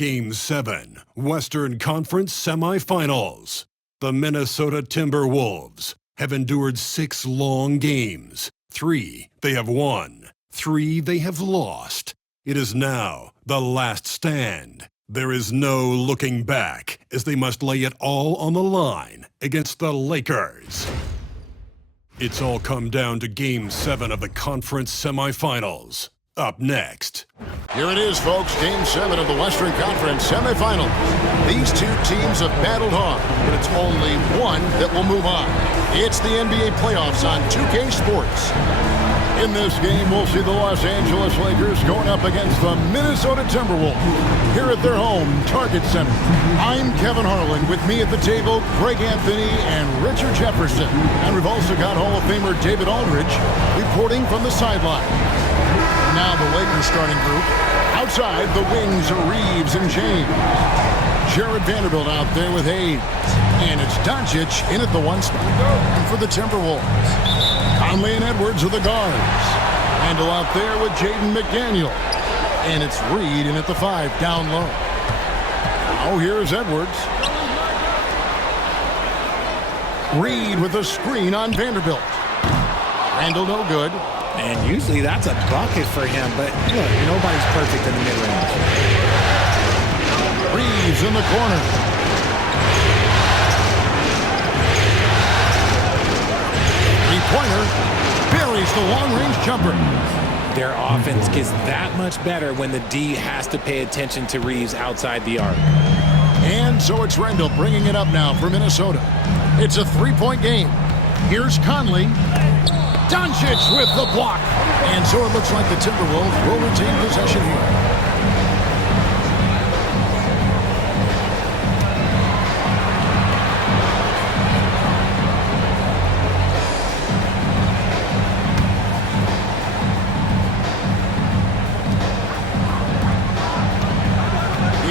Game 7, Western Conference Semifinals. The Minnesota Timberwolves have endured 6 long games. 3 they have won, 3 they have lost. It is now the last stand. There is no looking back as they must lay it all on the line against the Lakers. It's all come down to Game 7 of the conference semifinals. Up next. Here it is, folks. Game 7 of the Western Conference Semifinals. These two teams have battled hard, but it's only one that will move on. It's the NBA playoffs on 2K Sports. In this game, we'll see the Los Angeles Lakers going up against the Minnesota Timberwolves here at their home, Target Center. I'm Kevin Harlan. With me at the table, Greg Anthony and Richard Jefferson. And we've also got Hall of Famer David Aldridge reporting from the sideline. Now the Lakers starting group. Outside, the wings are Reeves and James. Jared Vanderbilt out there with Hayes. And it's Doncic in at the 1 spot. And for the Timberwolves, Conley and Edwards are the guards. Randall out there with Jaden McDaniel. And it's Reed in at the 5 down low. Oh, here's Edwards. Reed with a screen on Vanderbilt. Randall no good. And usually that's a bucket for him, but look, nobody's perfect in the mid-range. Reeves in the corner. Three-pointer buries the long-range jumper. Their offense gets that much better when the D has to pay attention to Reeves outside the arc. And so it's Randall bringing it up now for Minnesota. It's a 3-point game. Here's Conley. Doncic with the block. And so it looks like the Timberwolves will retain possession here.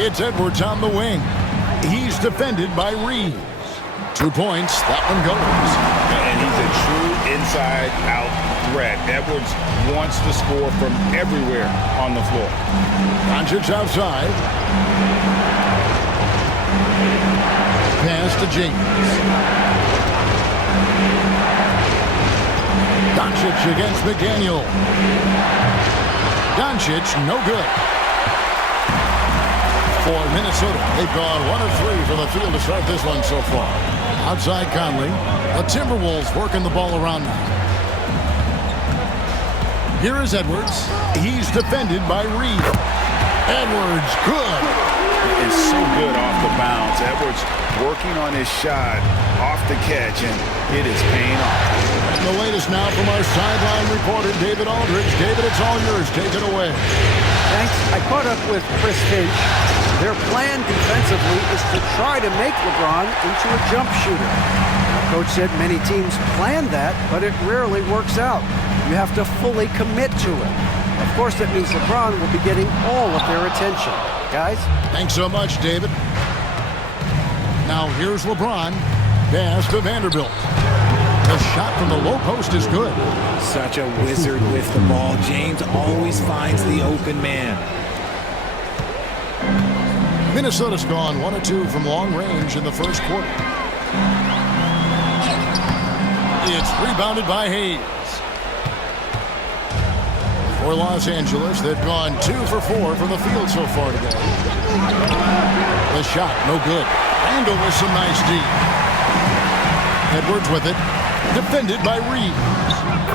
It's Edwards on the wing. He's defended by Reeves. 2 points. That one goes. And he's a true inside-out threat. Edwards wants to score from everywhere on the floor. Doncic outside. Pass to James. Doncic against McDaniel. Doncic, no good. For Minnesota, they've gone 1 of 3 from the field to start this one so far. Outside Conley. The Timberwolves working the ball around now. Here is Edwards. He's defended by Reed. Edwards, good. It's so good off the bounce. Edwards working on his shot off the catch, and it is paying off. And the latest now from our sideline reporter, David Aldridge. David, it's all yours. Take it away. Thanks. I caught up with Chris Finch. Their plan defensively is to try to make LeBron into a jump shooter. Coach said many teams plan that, but it rarely works out. You have to fully commit to it. Of course, that means LeBron will be getting all of their attention. Guys? Thanks so much, David. Now here's LeBron. Pass to Vanderbilt. The shot from the low post is good. Such a wizard with the ball. James always finds the open man. Minnesota's gone 1 of 2 from long range in the first quarter. It's rebounded by Hayes. For Los Angeles, they've gone 2 for 4 from the field so far today. The shot, no good. Randall with some nice D. Edwards with it. Defended by Reeves.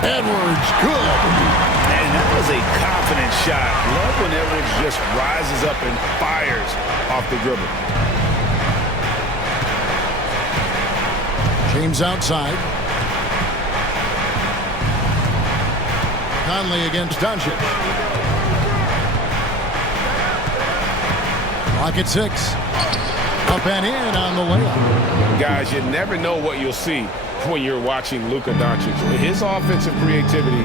Edwards, good. And that was a confident shot. Love when Edwards just rises up and fires off the dribble. James outside. Conley against Doncic. Clock at 6. Up and in on the layup. Guys, you never know what you'll see when you're watching Luka Doncic. His offensive creativity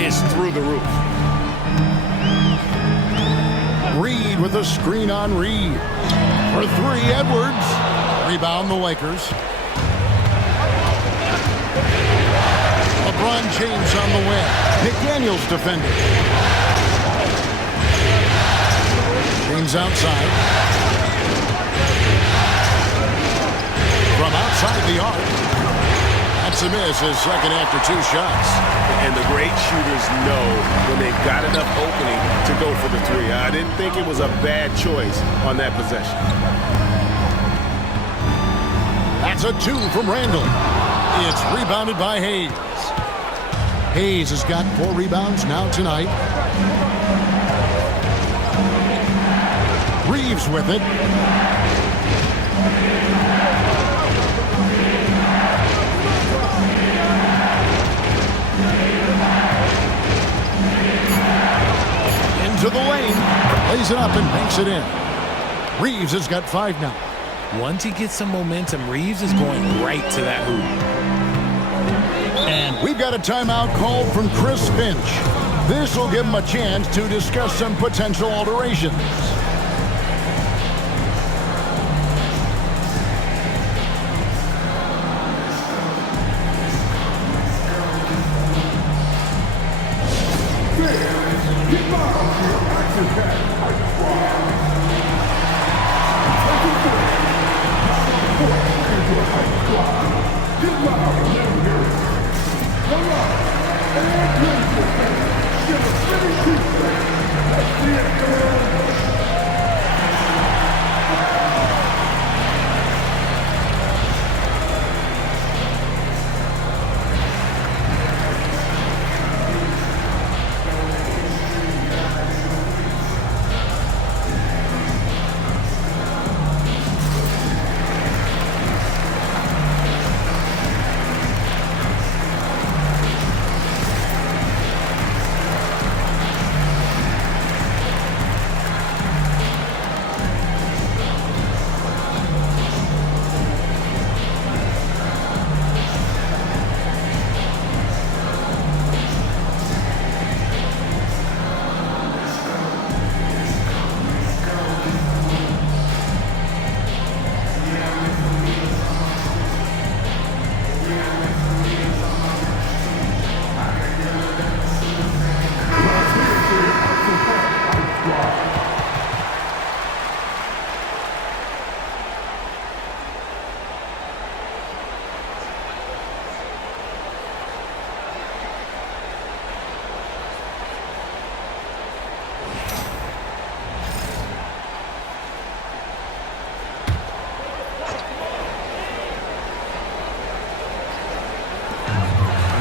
is through the roof. Reed with a screen on Reed. For 3, Edwards. Rebound the Lakers. LeBron James on the win. McDaniel's defending. James outside. From outside the arc. That's a miss, his second after 2 shots. And the great shooters know when they've got enough opening to go for the 3. I didn't think it was a bad choice on that possession. That's a 2 from Randall. It's rebounded by Hayes. Hayes has got 4 rebounds now tonight. Reeves with it. Into the lane. Lays it up and banks it in. Reeves has got 5 now. Once he gets some momentum, Reeves is going right to that hoop. And we've got a timeout called from Chris Finch. This will give him a chance to discuss some potential alterations.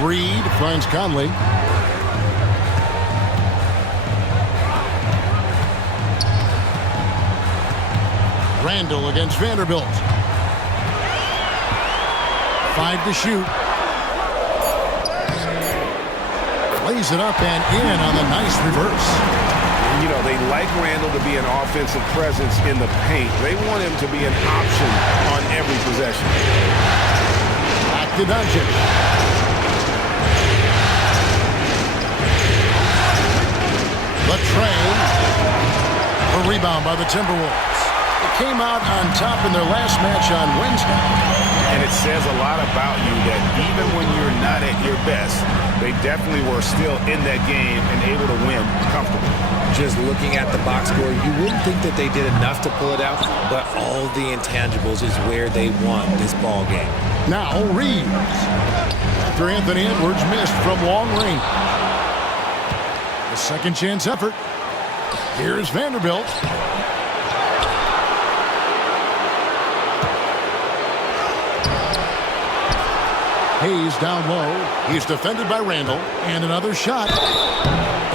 Reed finds Conley. Randall against Vanderbilt. 5 to shoot. Lays it up and in on the nice reverse. You know, they like Randall to be an offensive presence in the paint. They want him to be an option on every possession. Back to Doncic. The train. A rebound by the Timberwolves. It came out on top in their last match on Wednesday. And it says a lot about you that even when you're not at your best, they definitely were still in that game and able to win comfortably. Just looking at the box score, you wouldn't think that they did enough to pull it out, but all the intangibles is where they won this ball game. Now Reeves. After Anthony Edwards missed from long range. A second chance effort. Here's Vanderbilt. Hayes down low. He's defended by Randall. And another shot.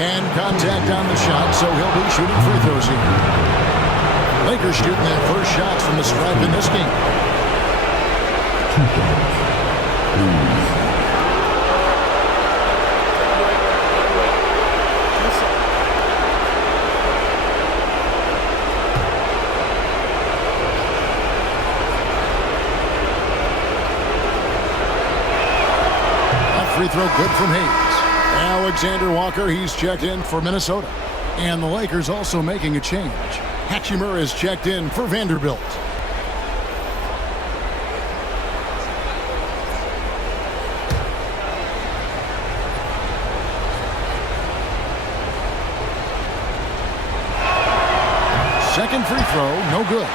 And contact on the shot, so he'll be shooting free throws here. Lakers shooting their first shots from the stripe in this game. Free throw good from Hayes. Alexander Walker, he's checked in for Minnesota. And the Lakers also making a change. Hachimura is checked in for Vanderbilt. Second free throw, no good.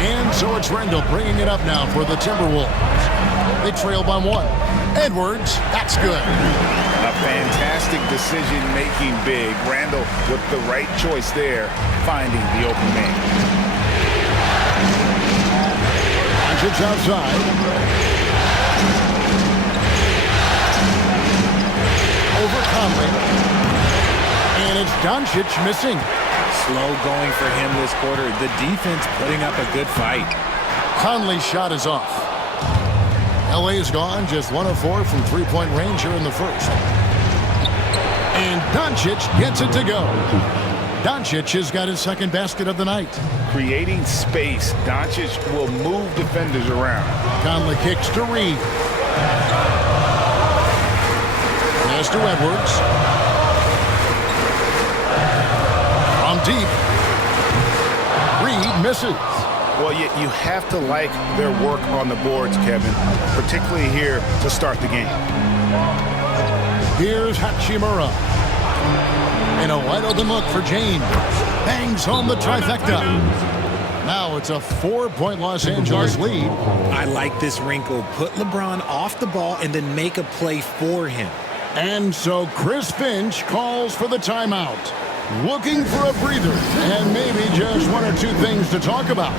And so it's Randall bringing it up now for the Timberwolves. They trail by 1. Edwards, that's good. A fantastic decision-making big. Randall with the right choice there, finding the open man. Doncic outside. Over Conley. And it's Doncic missing. Slow going for him this quarter. The defense putting up a good fight. Conley's shot is off. LA is gone, just 1 of 4 from three-point range here in the first. And Doncic gets it to go. Doncic has got his second basket of the night. Creating space, Doncic will move defenders around. Conley kicks to Reed. Pass to Edwards. From deep. Reed misses. Well, you have to like their work on the boards, Kevin, particularly here to start the game. Here's Hachimura. And a wide open look for James. Bangs home the trifecta. Now it's a 4-point Los Angeles lead. I like this wrinkle. Put LeBron off the ball and then make a play for him. And so Chris Finch calls for the timeout. Looking for a breather and maybe just 1 or 2 things to talk about.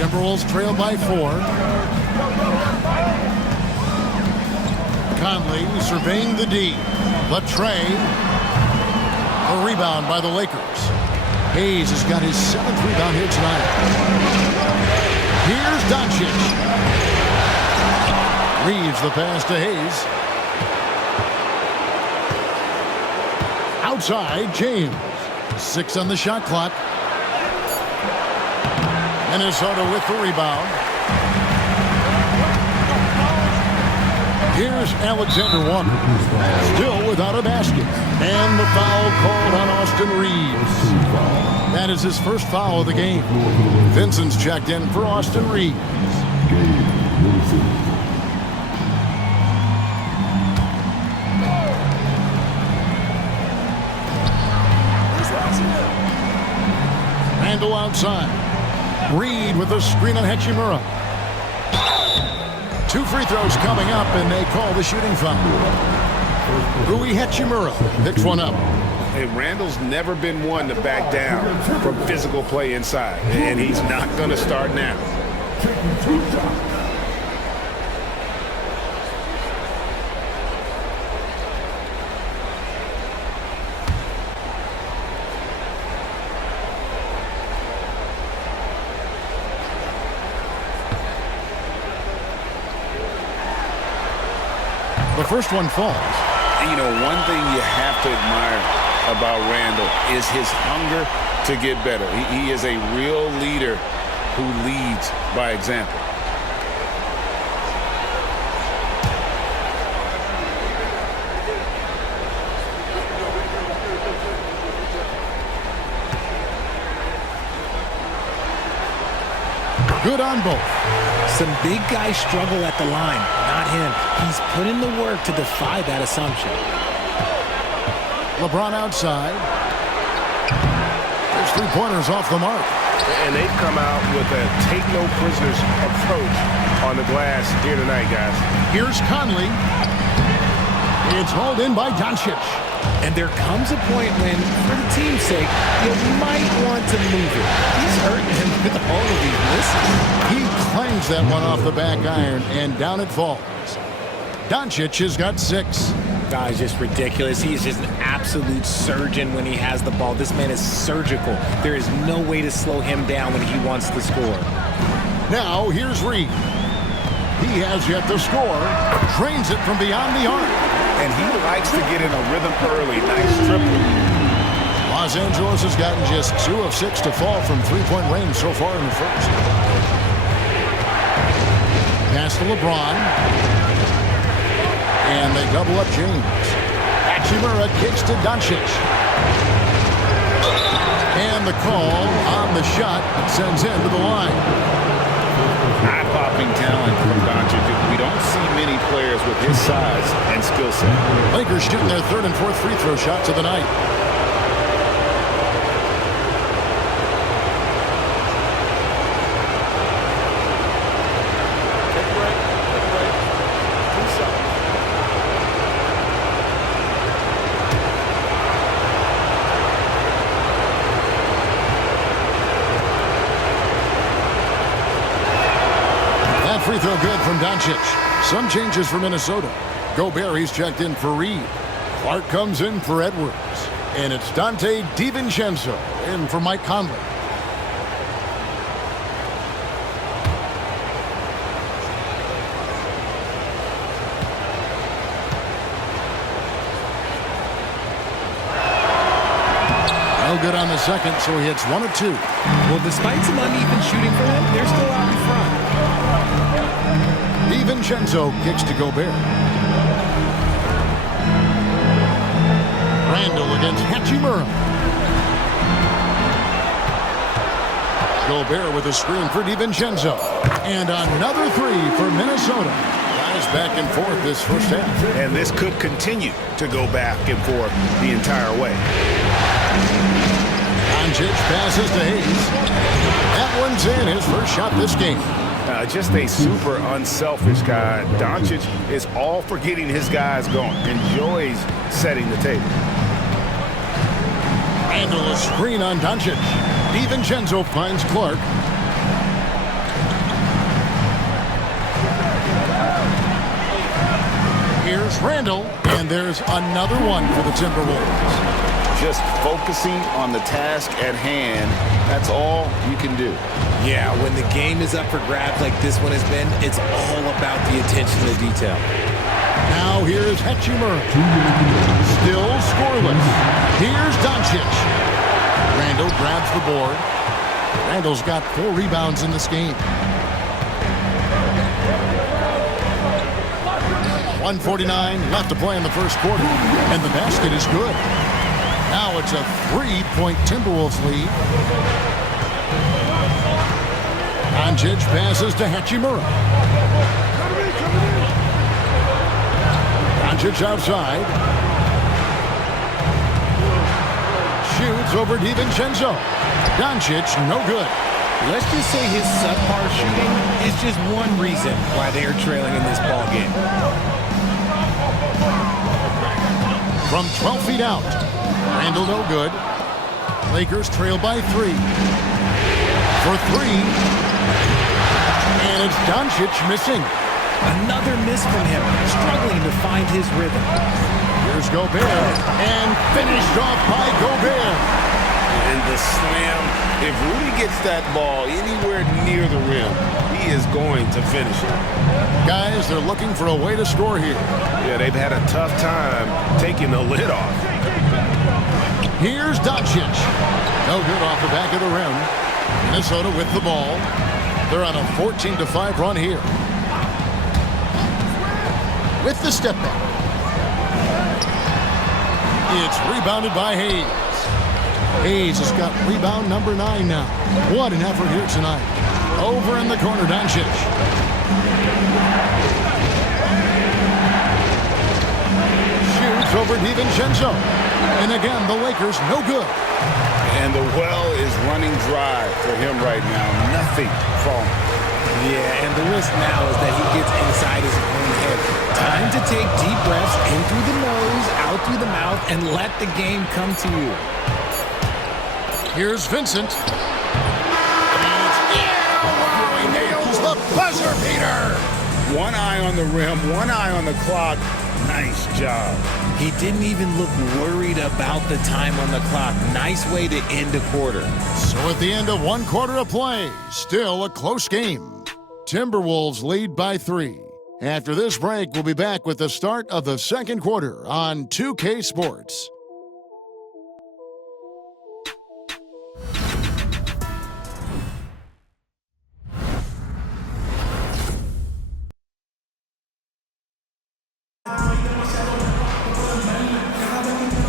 Timberwolves trail by 4. Conley surveying the D. Latrey. A rebound by the Lakers. Hayes has got his 7th rebound here tonight. Here's Doncic. Reeves the pass to Hayes. Outside, James. 6 on the shot clock. Minnesota with the rebound. Here's Alexander Walker. Still without a basket. And the foul called on Austin Reeves. That is his first foul of the game. Vincent's checked in for Austin Reeves. Randall outside. Reed with a screen on Hachimura. 2 free throws coming up, and they call the shooting foul. Rui Hachimura picks one up. Hey, Randall's never been one to back down from physical play inside, and he's not going to start now. The first one falls. You know, one thing you have to admire about Randall is his hunger to get better. He is a real leader who leads by example. Good on both. Some big guys struggle at the line, not him. He's put in the work to defy that assumption. LeBron outside. There's 3-pointers off the mark. And they've come out with a take-no-prisoners approach on the glass here tonight, guys. Here's Conley. It's hauled in by Doncic. And there comes a point when, for the team's sake, you might want to move it. He's hurting him with all of these misses. He clangs that one off the back iron, and down it falls. Doncic has got 6. Guys, just ridiculous. He is just an absolute surgeon when he has the ball. This man is surgical. There is no way to slow him down when he wants to score. Now, here's Reed. He has yet to score. Drains it from beyond the arc. And he likes to get in a rhythm early. Nice triple. Los Angeles has gotten just 2 of 6 to fall from 3-point range so far in the first. Pass to LeBron. And they double up James. Hachimura kicks to Doncic. And the call on the shot that sends him to the line. Eye-popping talent from Doncic. We don't see many players with his size and skill set. Lakers shooting their 3rd and 4th free throw shots of the night. Free throw good from Doncic. Some changes for Minnesota. Gobert, he's checked in for Reed. Clark comes in for Edwards. And it's Dante DiVincenzo in for Mike Conley. No good on the second, so he hits 1 of 2. Well, despite some uneven shooting for him, they're still out in front. DiVincenzo kicks to Gobert. Randall against Hachimura. Gobert with a screen for DiVincenzo. And another 3 for Minnesota. Guys back and forth this first half. And this could continue to go back and forth the entire way. Doncic passes to Hayes. That one's in, his first shot this game. Just a super unselfish guy. Doncic is all for getting his guys going. Enjoys setting the table. Randall a screen on Doncic. DiVincenzo finds Clark. Here's Randall, and there's another one for the Timberwolves. Just focusing on the task at hand, that's all you can do. Yeah, when the game is up for grabs like this one has been, it's all about the attention to detail. Now here's Hachimura. Still scoreless. Here's Doncic. Randall grabs the board. Randall's got 4 rebounds in this game. 1:49 left to play in the first quarter, and the basket is good. Now it's a 3-point Timberwolves lead. Doncic passes to Hachimura. Doncic outside. Shoots over DiVincenzo. Doncic, no good. Let's just say his subpar shooting is just one reason why they are trailing in this ball game. From 12 feet out. Randall no good. Lakers trail by 3. For 3. And it's Doncic missing. Another miss from him, struggling to find his rhythm. Here's Gobert. And finished off by Gobert. And the slam, if Rudy gets that ball anywhere near the rim, he is going to finish it. Guys, they're looking for a way to score here. Yeah, they've had a tough time taking the lid off. Here's Doncic. No good off the back of the rim. Minnesota with the ball. They're on a 14-5 run here. With the step back. It's rebounded by Hayes. Hayes has got rebound number 9 now. What an effort here tonight. Over in the corner, Doncic. Shoots over DiVincenzo. And again, the Lakers no good. And the well is running dry for him right now. Nothing falling. Yeah, and the risk now is that he gets inside his own head. Time to take deep breaths in through the nose, out through the mouth, and let the game come to you. Here's Vincent. He nails the buzzer beater. One eye on the rim, one eye on the clock. Nice job. He didn't even look worried about the time on the clock. Nice way to end a quarter. So at the end of one quarter of play, still a close game. Timberwolves lead by 3. After this break, we'll be back with the start of the second quarter on 2K Sports.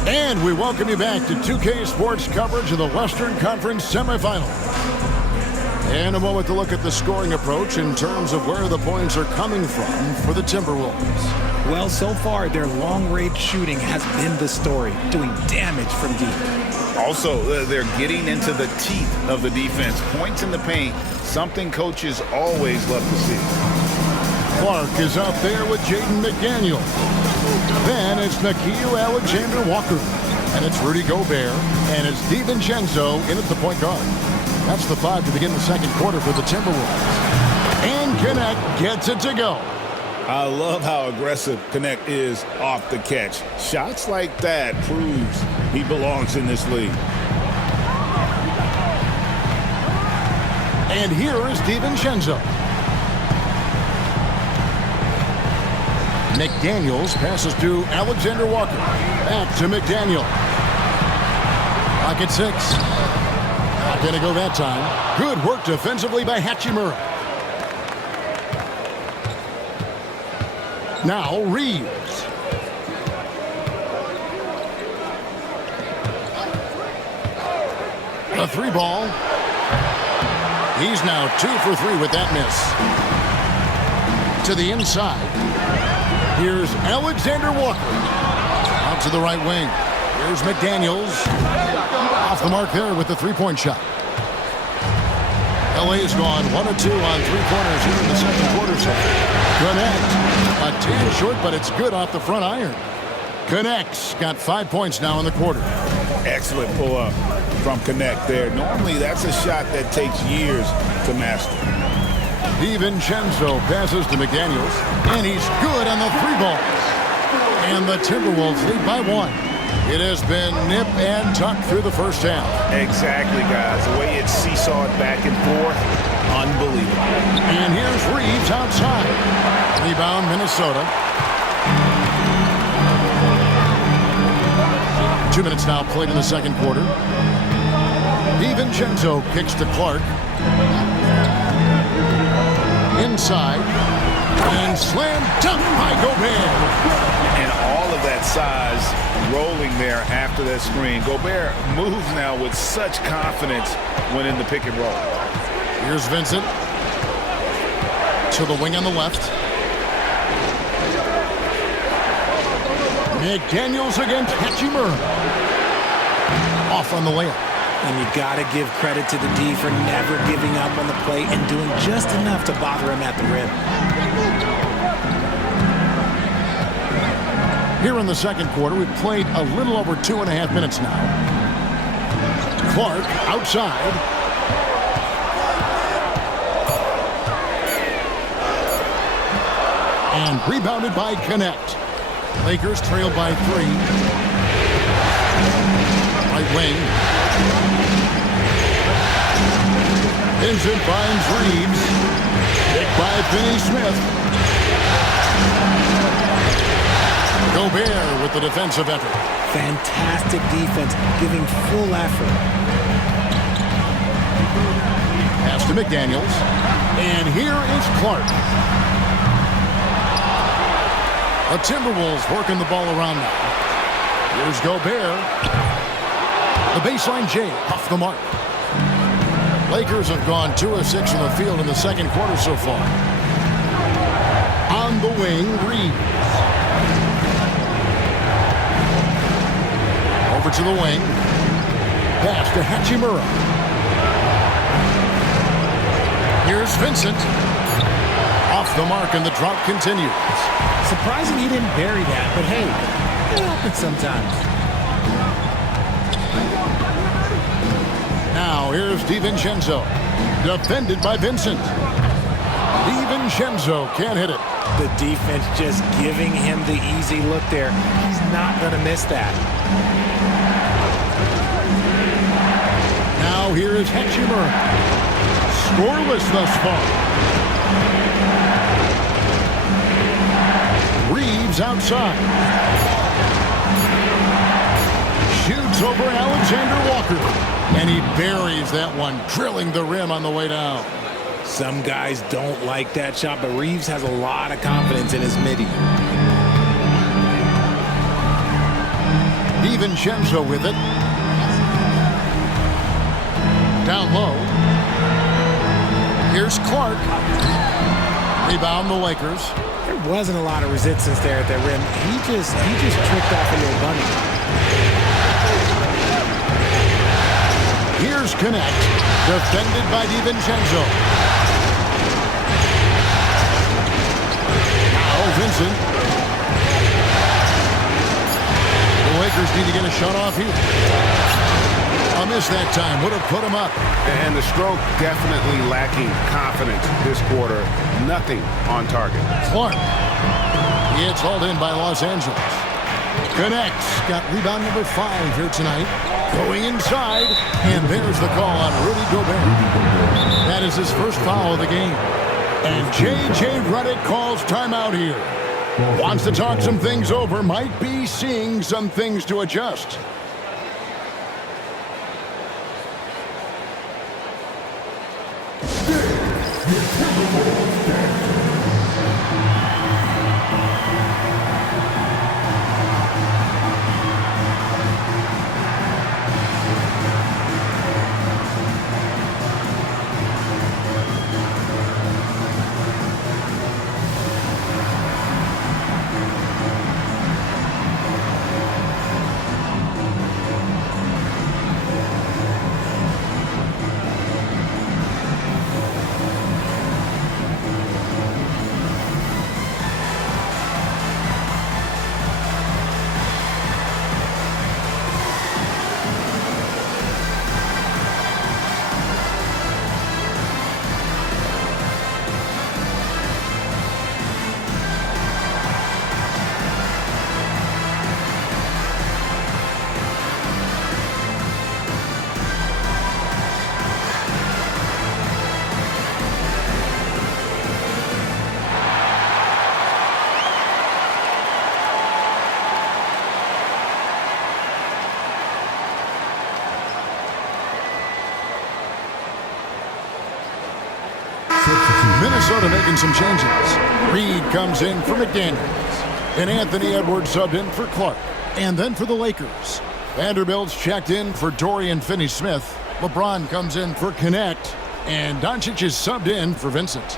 And we welcome you back to 2K Sports coverage of the Western Conference Semifinals. And a moment to look at the scoring approach in terms of where the points are coming from for the Timberwolves. Well, so far, their long-range shooting has been the story, doing damage from deep. Also, they're getting into the teeth of the defense. Points in the paint, something coaches always love to see. Clark is out there with Jaden McDaniel. Then it's Nickeil Alexander-Walker. And it's Rudy Gobert. And it's DiVincenzo in at the point guard. That's the 5 to begin the second quarter for the Timberwolves. And Connect gets it to go. I love how aggressive Connect is off the catch. Shots like that proves he belongs in this league. And here is DiVincenzo. McDaniels passes to Alexander Walker. Back to McDaniel. Clock at 6. Not going to go that time. Good work defensively by Hachimura. Now Reeves. A 3 ball. He's now 2 for 3 with that miss. To the inside. Here's Alexander Walker. Out to the right wing. Here's McDaniels. Off the mark there with the three-point shot. LA's gone 1 of 2 on 3 corners here in the second quarter. So Connect. A 10 short, but it's good off the front iron. Connect's got 5 points now in the quarter. Excellent pull-up from Connect there. Normally, that's a shot that takes years to master. DiVincenzo passes to McDaniels, and he's good on the 3 ball. And the Timberwolves lead by 1. It has been nip and tuck through the first half. Exactly, guys. The way it seesawed back and forth, unbelievable. And here's Reeves outside. Rebound, Minnesota. 2 minutes now played in the second quarter. DiVincenzo kicks to Clark. Inside. And slam dunk by Gobert. And all of that size rolling there after that screen. Gobert moves now with such confidence when in the pick and roll. Here's Vincent. To the wing on the left. McDaniels against Hachimura. Off on the layup. And you got to give credit to the D for never giving up on the play and doing just enough to bother him at the rim. Here in the second quarter, we've played a little over 2.5 minutes now. Clark outside. And rebounded by Connect. Lakers trail by 3. Right wing. Vincent finds Reeves. Picked by Finney-Smith. Gobert with the defensive effort. Fantastic defense, giving full effort. Pass to McDaniels. And here is Clark. The Timberwolves working the ball around now. Here's Gobert. The baseline J off the mark. Lakers have gone 2 of 6 from the field in the second quarter so far. On the wing, Reeves. Over to the wing. Pass to Hachimura. Here's Vincent. Off the mark, and the drought continues. Surprising he didn't bury that, but hey, it happens sometimes. Now here's DiVincenzo. Defended by Vincent. DiVincenzo can't hit it. The defense just giving him the easy look there. He's not going to miss that. Now here is Hachimura. Scoreless thus far. Reeves outside. Shoots over Alexander Walker. And he buries that one, drilling the rim on the way down. Some guys don't like that shot, but Reeves has a lot of confidence in his midi. DiVincenzo with it. Down low. Here's Clark. Rebound the Lakers. There wasn't a lot of resistance there at the rim. He just tricked off a little bunny. Here's Connect, defended by DiVincenzo. Now Vincent. The Lakers need to get a shot off here. A miss that time would have put him up. And the stroke definitely lacking confidence this quarter. Nothing on target. Clark. It's hauled in by Los Angeles. Connects. Got rebound number 5 here tonight. Going inside, and there's the call on Rudy Gobert. That is his first foul of the game. And J.J. Redick calls timeout here. Wants to talk some things over, might be seeing some things to adjust. Minnesota making some changes. Reed comes in for McDaniels. And Anthony Edwards subbed in for Clark. And then for the Lakers, Vanderbilt's checked in for Dorian Finney-Smith. LeBron comes in for Connect. And Doncic is subbed in for Vincent.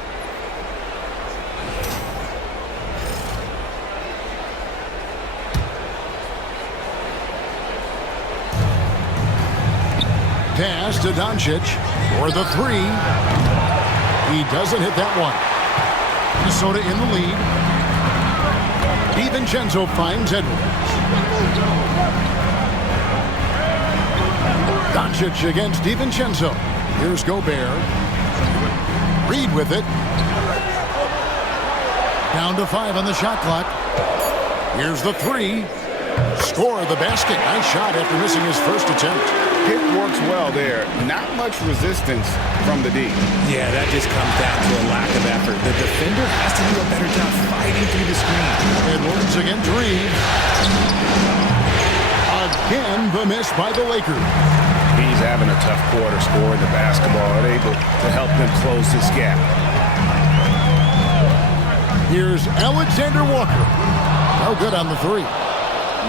Pass to Doncic for the 3. He doesn't hit that one. Minnesota in the lead. DiVincenzo finds Edwards. Doncic against DiVincenzo. Here's Gobert. Reed with it. Down to 5 on the shot clock. Here's the 3. Score the basket. Nice shot after missing his first attempt. It works well there. Not much resistance from the D. Yeah, that just comes down to a lack of effort. The defender has to do a better job fighting through the screen. Edwards against Reeves. Again, the miss by the Lakers. He's having a tough quarter scoring the basketball and able to help them close this gap. Here's Alexander Walker. No good on the 3.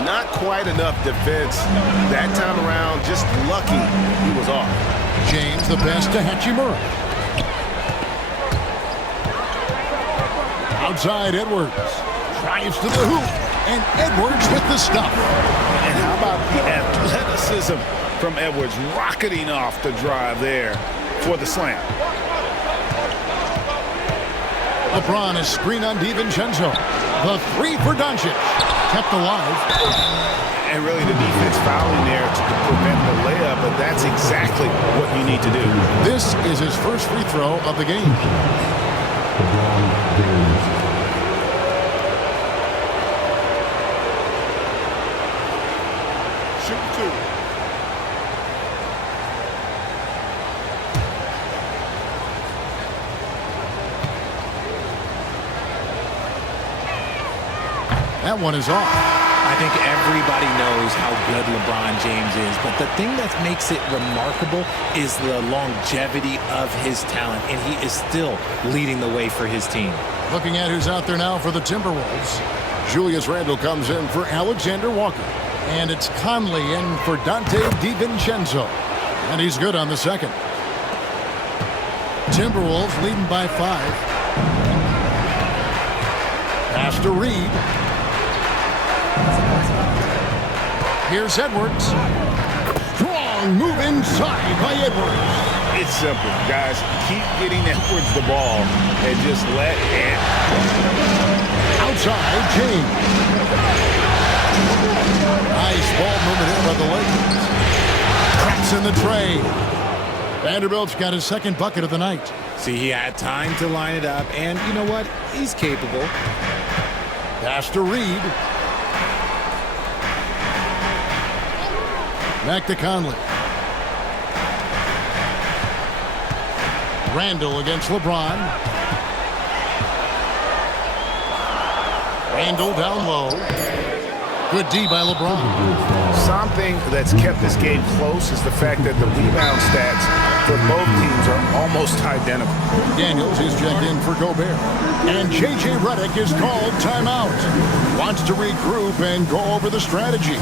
Not quite enough defense that time around. Just lucky he was off. James the pass to Hachimura. Outside Edwards. Drives to the hoop. And Edwards with the stuff. And how about the athleticism from Edwards rocketing off the drive there for the slam. LeBron is screen on DiVincenzo. The three for Doncic. Kept alive. And really the defense fouling there to prevent the layup, but that's exactly what you need to do. This is his first free throw of the game. Shoot two. That one is off. I think everybody knows how good LeBron James is, but the thing that makes it remarkable is the longevity of his talent, and he is still leading the way for his team. Looking at who's out there now for the Timberwolves. Julius Randle comes in for Alexander Walker. And it's Conley in for Dante DiVincenzo. And he's good on the second. Timberwolves leading by 5. Pass to Reed. Here's Edwards. Strong move inside by Edwards. It's simple, guys. Keep getting Edwards the ball and just let it. Outside, James. Nice ball movement in by the Lakers. Traps in the tray. Vanderbilt's got his second bucket of the night. See, he had time to line it up, and you know what? He's capable. Pass to Reed. Back to Conley. Randle against LeBron. Randle down low. Good D by LeBron. Something that's kept this game close is the fact that the rebound stats for both teams are almost identical. Daniels is checked in for Gobert. And J.J. Redick is called timeout. Wants to regroup and go over the strategy.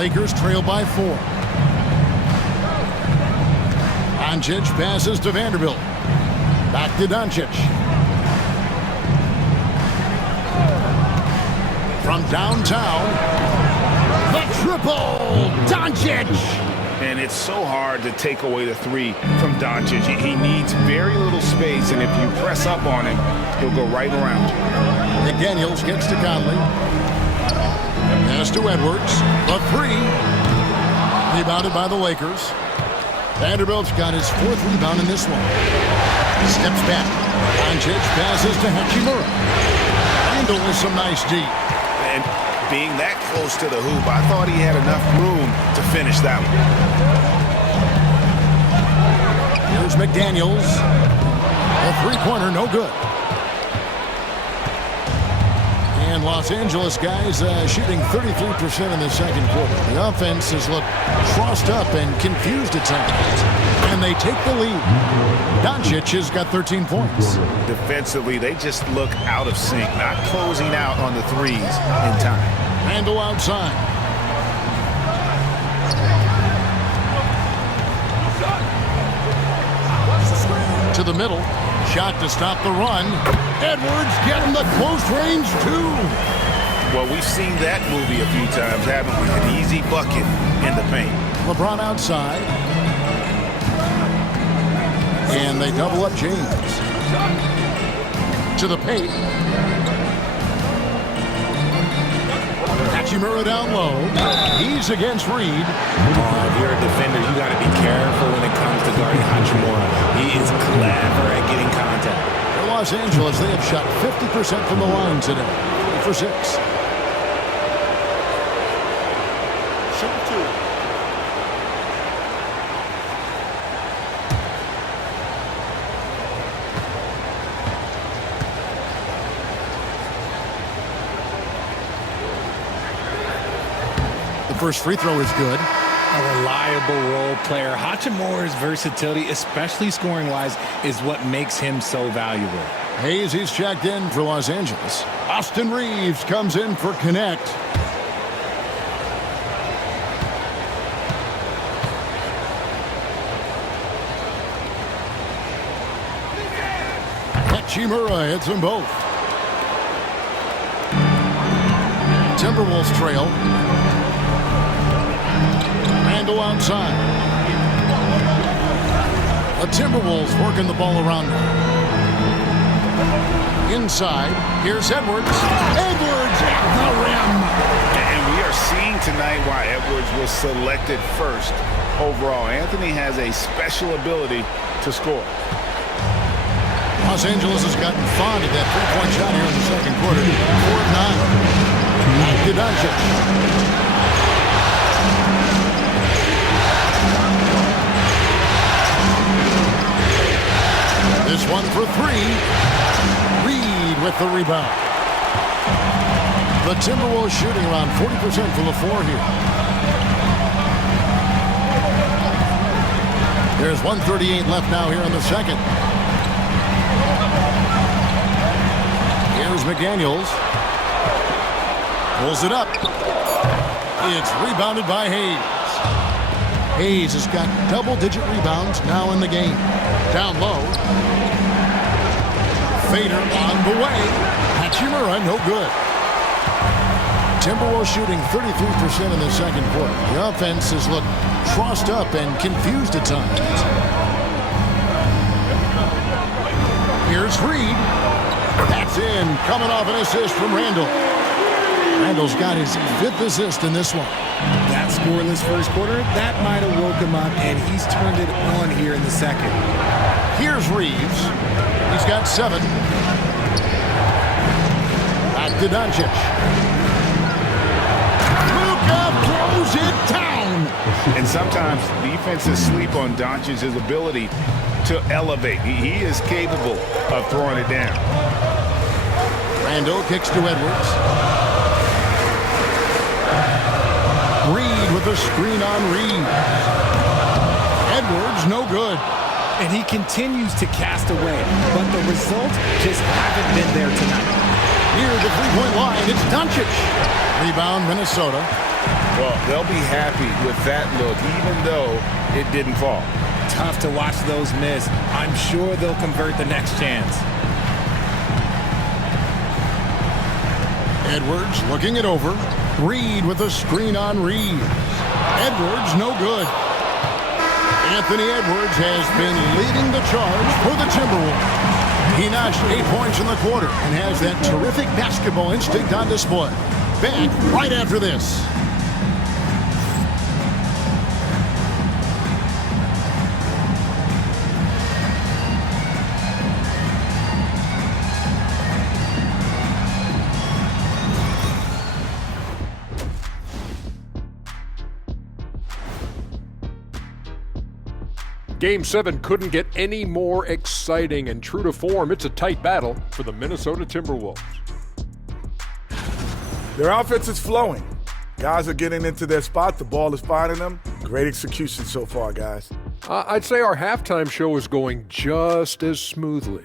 Lakers trail by 4. Doncic passes to Vanderbilt. Back to Doncic. From downtown, the triple! Doncic! And it's so hard to take away the three from Doncic. He needs very little space, and if you press up on him, he'll go right around. McDaniels gets to Conley. Pass to Edwards. The three. Rebounded by the Lakers. Vanderbilt's got his 4th rebound in this one. Steps back. Doncic passes to Hachimura. Randle with some nice D. And being that close to the hoop, I thought he had enough room to finish that one. Here's McDaniels. A three-pointer, no good. And Los Angeles guys shooting 33% in the second quarter. The offense has looked crossed up and confused at times. And they take the lead. Doncic has got 13 points. Defensively, they just look out of sync, not closing out on the threes in time. Randle outside. To the middle. Shot to stop the run. Edwards getting the close range, too. Well, we've seen that movie a few times, haven't we? An easy bucket in the paint. LeBron outside. And they double up James. To the paint. Hachimura down low. He's against Reed. If you're a defender, you got to be careful when it comes to guarding Hachimura. He is clever at getting contact. For Los Angeles, they have shot 50% from the line today. 3 for 6. First free throw is good. A reliable role player. Hachimura's versatility, especially scoring-wise, is what makes him so valuable. Hayes, he's checked in for Los Angeles. Austin Reeves comes in for Connect. Hachimura hits them both. Timberwolves trail. Randle outside. The Timberwolves working the ball around them. Inside, here's Edwards. Edwards at the rim. And we are seeing tonight why Edwards was selected first overall. Anthony has a special ability to score. Los Angeles has gotten fond of that three-point shot here in the second quarter. 4-9. Back to Doncic. This one for three. Reed with the rebound. The Timberwolves shooting around 40% from the floor here. There's 1:38 left now here in the second. Here's McDaniels. Pulls it up. It's rebounded by Hayes. Hayes has got double-digit rebounds now in the game. Down low. Fader on the way. Hachimura, no good. Timberwolves shooting 33% in the second quarter. The offense has looked crossed up and confused at times. Here's Reed. That's in. Coming off an assist from Randle. Randle's got his 5th assist in this one. That scoreless first quarter, that might have woke him up, and he's turned it on here in the second. Here's Reeves. He's got 7. Back to Doncic. Luka throws it down. And sometimes defenses sleep on Doncic's ability to elevate. He is capable of throwing it down. Randle kicks to Edwards. Reed with a screen on Reed. Edwards, no good. And he continues to cast away, but the results just haven't been there tonight. Near the three-point line, it's Doncic. Rebound, Minnesota. Well, they'll be happy with that look, even though it didn't fall. Tough to watch those miss. I'm sure they'll convert the next chance. Edwards looking it over. Reed with a screen on Reed. Edwards, no good. Anthony Edwards has been leading the charge for the Timberwolves. He notched 8 points in the quarter and has that terrific basketball instinct on display. Back right after this. Game 7 couldn't get any more exciting, and true to form, it's a tight battle for the Minnesota Timberwolves. Their offense is flowing. Guys are getting into their spot. The ball is finding them. Great execution so far, guys. I'd say our halftime show is going just as smoothly.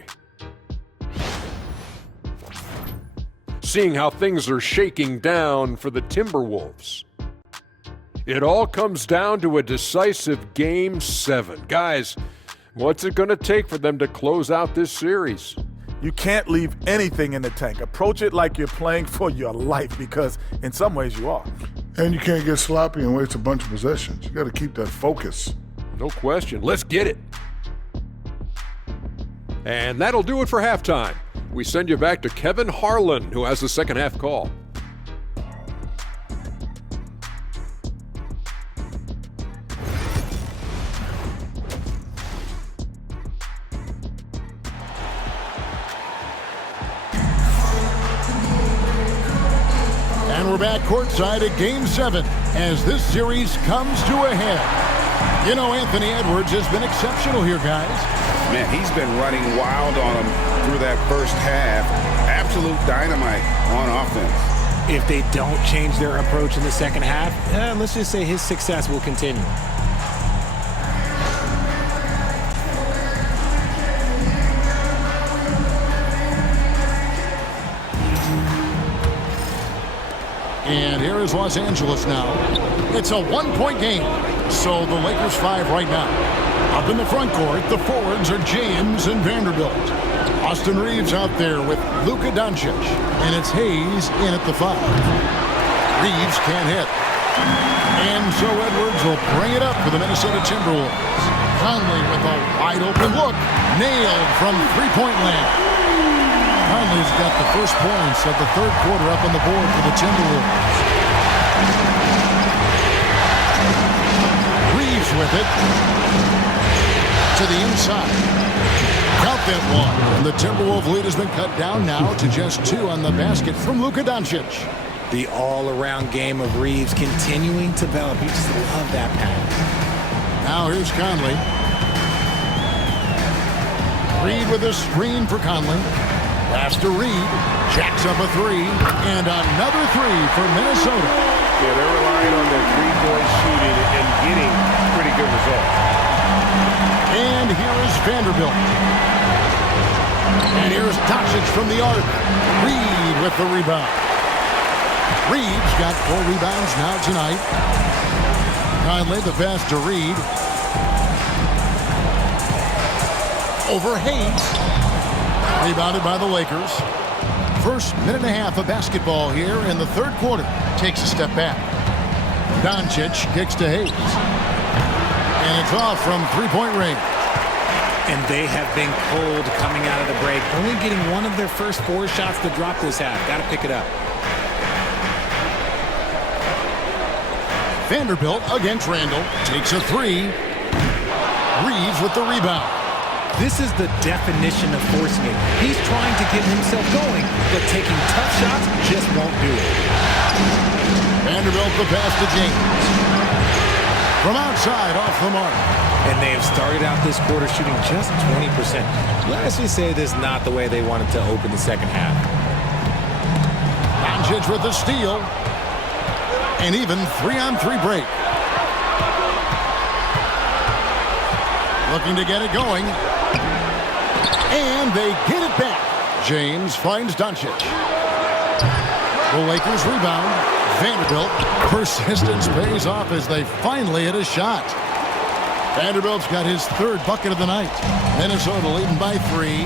Seeing how things are shaking down for the Timberwolves. It all comes down to a decisive Game 7. Guys, what's it going to take for them to close out this series? You can't leave anything in the tank. Approach it like you're playing for your life, because in some ways you are. And you can't get sloppy and waste a bunch of possessions. You got to keep that focus. No question. Let's get it. And that'll do it for halftime. We send you back to Kevin Harlan, who has the second half call. And we're back courtside at Game 7 as this series comes to a head. You know, Anthony Edwards has been exceptional here, guys. Man, he's been running wild on them through that first half. Absolute dynamite on offense. If they don't change their approach in the second half, let's just say his success will continue. And here is Los Angeles now. It's a one-point game. So the Lakers 5 right now. Up in the front court, the forwards are James and Vanderbilt. Austin Reeves out there with Luka Doncic. And it's Hayes in at the 5. Reeves can't hit. And so Edwards will bring it up for the Minnesota Timberwolves. Conley with a wide-open look. Nailed from three-point land. Conley's got the first points of the third quarter up on the board for the Timberwolves. Reeves with it. To the inside. Count that one. And the Timberwolves lead has been cut down now to just 2 on the basket from Luka Doncic. The all-around game of Reeves continuing to develop. You just love that pass. Now here's Conley. Reed with a screen for Conley. Pass to Reed. Jacks up a 3. And another 3 for Minnesota. Yeah, they're relying on their three-point shooting and getting pretty good results. And here is Vanderbilt. And here's Doncic from the arc. Reed with the rebound. Reed's got 4 rebounds now tonight. Conley the pass to Reed. Over Hayes. Rebounded by the Lakers. First minute and a half of basketball here in the third quarter. Takes a step back. Doncic kicks to Hayes. And it's off from three-point range. And they have been cold coming out of the break. Only getting one of their first 4 shots to drop this half. Got to pick it up. Vanderbilt against Randall. Takes a 3. Reeves with the rebound. This is the definition of forcing it. He's trying to get himself going, but taking tough shots just won't do it. Vanderbilt the pass to James. From outside, off the mark. And they have started out this quarter shooting just 20%. Let's just say this is not the way they wanted to open the second half. Doncic with the steal. An even 3-on-3 break. Looking to get it going. And they get it back. James finds Doncic. The Lakers rebound. Vanderbilt. Persistence pays off as they finally hit a shot. Vanderbilt's got his 3rd bucket of the night. Minnesota leading by 3.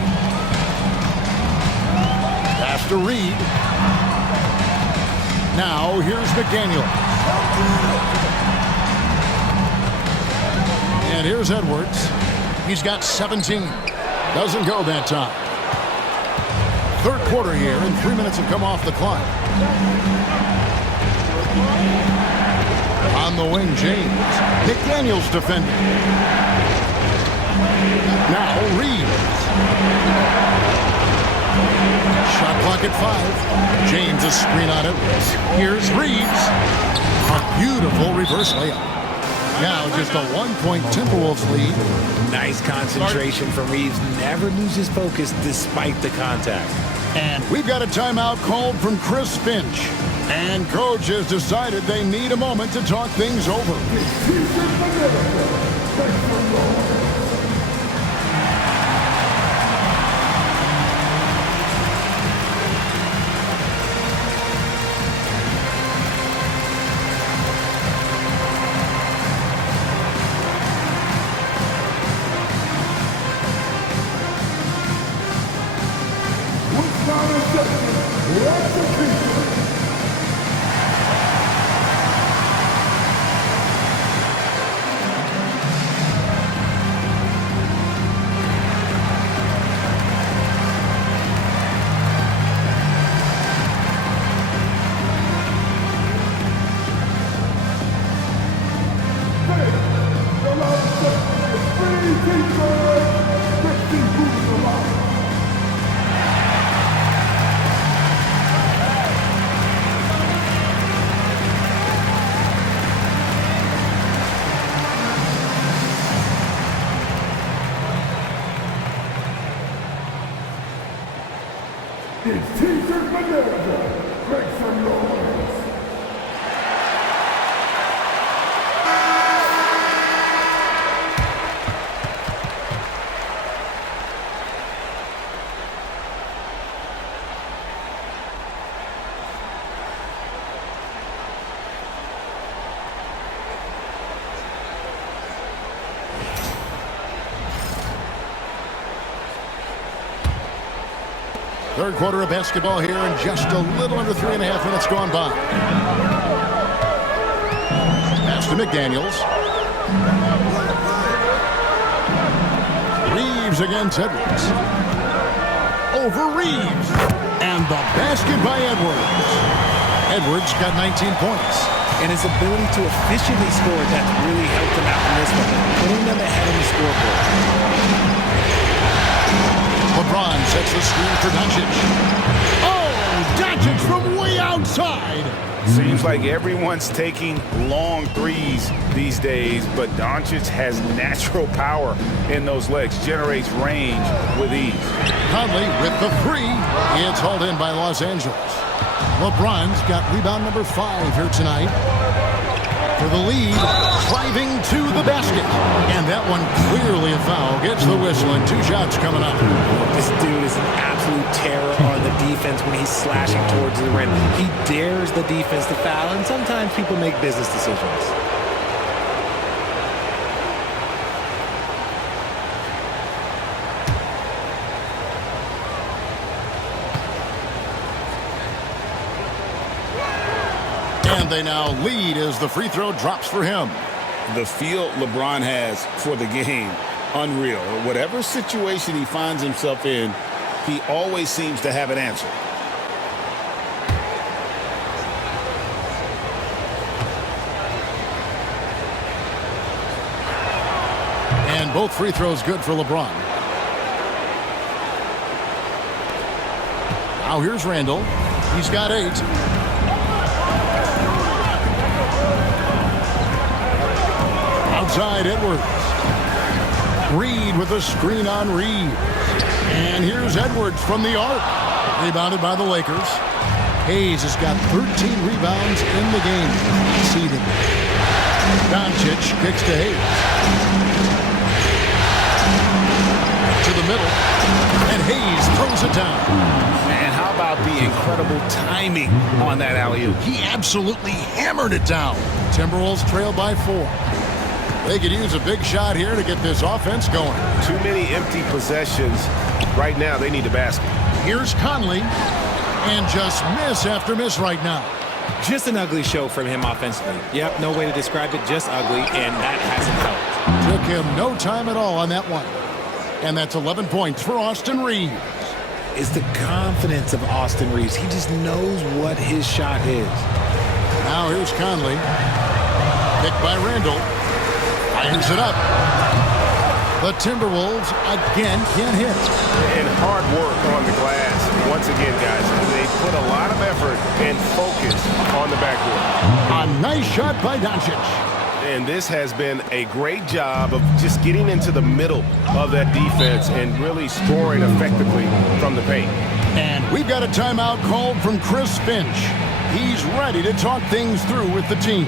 Pass to Reed. Now here's McDaniel. And here's Edwards. He's got 17. Doesn't go that time. Third quarter here, and 3 minutes have come off the clock. On the wing, James. McDaniel's defending. Now Reeves. Shot clock at 5. James a screen on it. Here's Reeves. A beautiful reverse layup. Now just a 1-point Timberwolves lead. Nice concentration from Reeves. Never loses focus despite the contact. And we've got a timeout called from Chris Finch. And coach has decided they need a moment to talk things over. It's T-shirt Bonanza. Make some noise. Third quarter of basketball here, and just a little under 3.5 minutes gone by. Pass to McDaniels. Reeves against Edwards. Over Reeves. And the basket by Edwards. Edwards got 19 points. And his ability to efficiently score, that's really helped him out in this one, putting them ahead on the scoreboard. LeBron sets the screen for Doncic. Oh, Doncic from way outside. Seems like everyone's taking long threes these days, but Doncic has natural power in those legs, generates range with ease. Conley with the three. It's hauled in by Los Angeles. LeBron's got rebound number 5 here tonight. For the lead, driving to the basket. And that one clearly a foul. Gets the whistle and 2 shots coming up. This dude is an absolute terror on the defense when he's slashing towards the rim. He dares the defense to foul, and sometimes people make business decisions. And they now lead as the free throw drops for him. The feel LeBron has for the game, unreal. Whatever situation he finds himself in, he always seems to have an answer. And both free throws good for LeBron. Now here's Randall. He's got 8. Outside Edwards. Reed with a screen on Reed. And here's Edwards from the arc. Rebounded by the Lakers. Hayes has got 13 rebounds in the game. Seeding. Doncic kicks to Hayes. To the middle. And Hayes throws it down. And how about the incredible timing on that alley-oop? He absolutely hammered it down. Timberwolves trail by 4. They could use a big shot here to get this offense going. Too many empty possessions. Right now, they need a basket. Here's Conley. And just miss after miss right now. Just an ugly show from him offensively. Yep, no way to describe it, just ugly, and that hasn't helped. Took him no time at all on that one. And that's 11 points for Austin Reeves. It's the confidence of Austin Reeves. He just knows what his shot is. Now here's Conley. Picked by Randall. Fires it up. The Timberwolves again can't hit. And hard work on the glass. Once again, guys, they put a lot of effort and focus on the backboard. A nice shot by Doncic. And this has been a great job of just getting into the middle of that defense and really scoring effectively from the paint. And we've got a timeout called from Chris Finch. He's ready to talk things through with the team.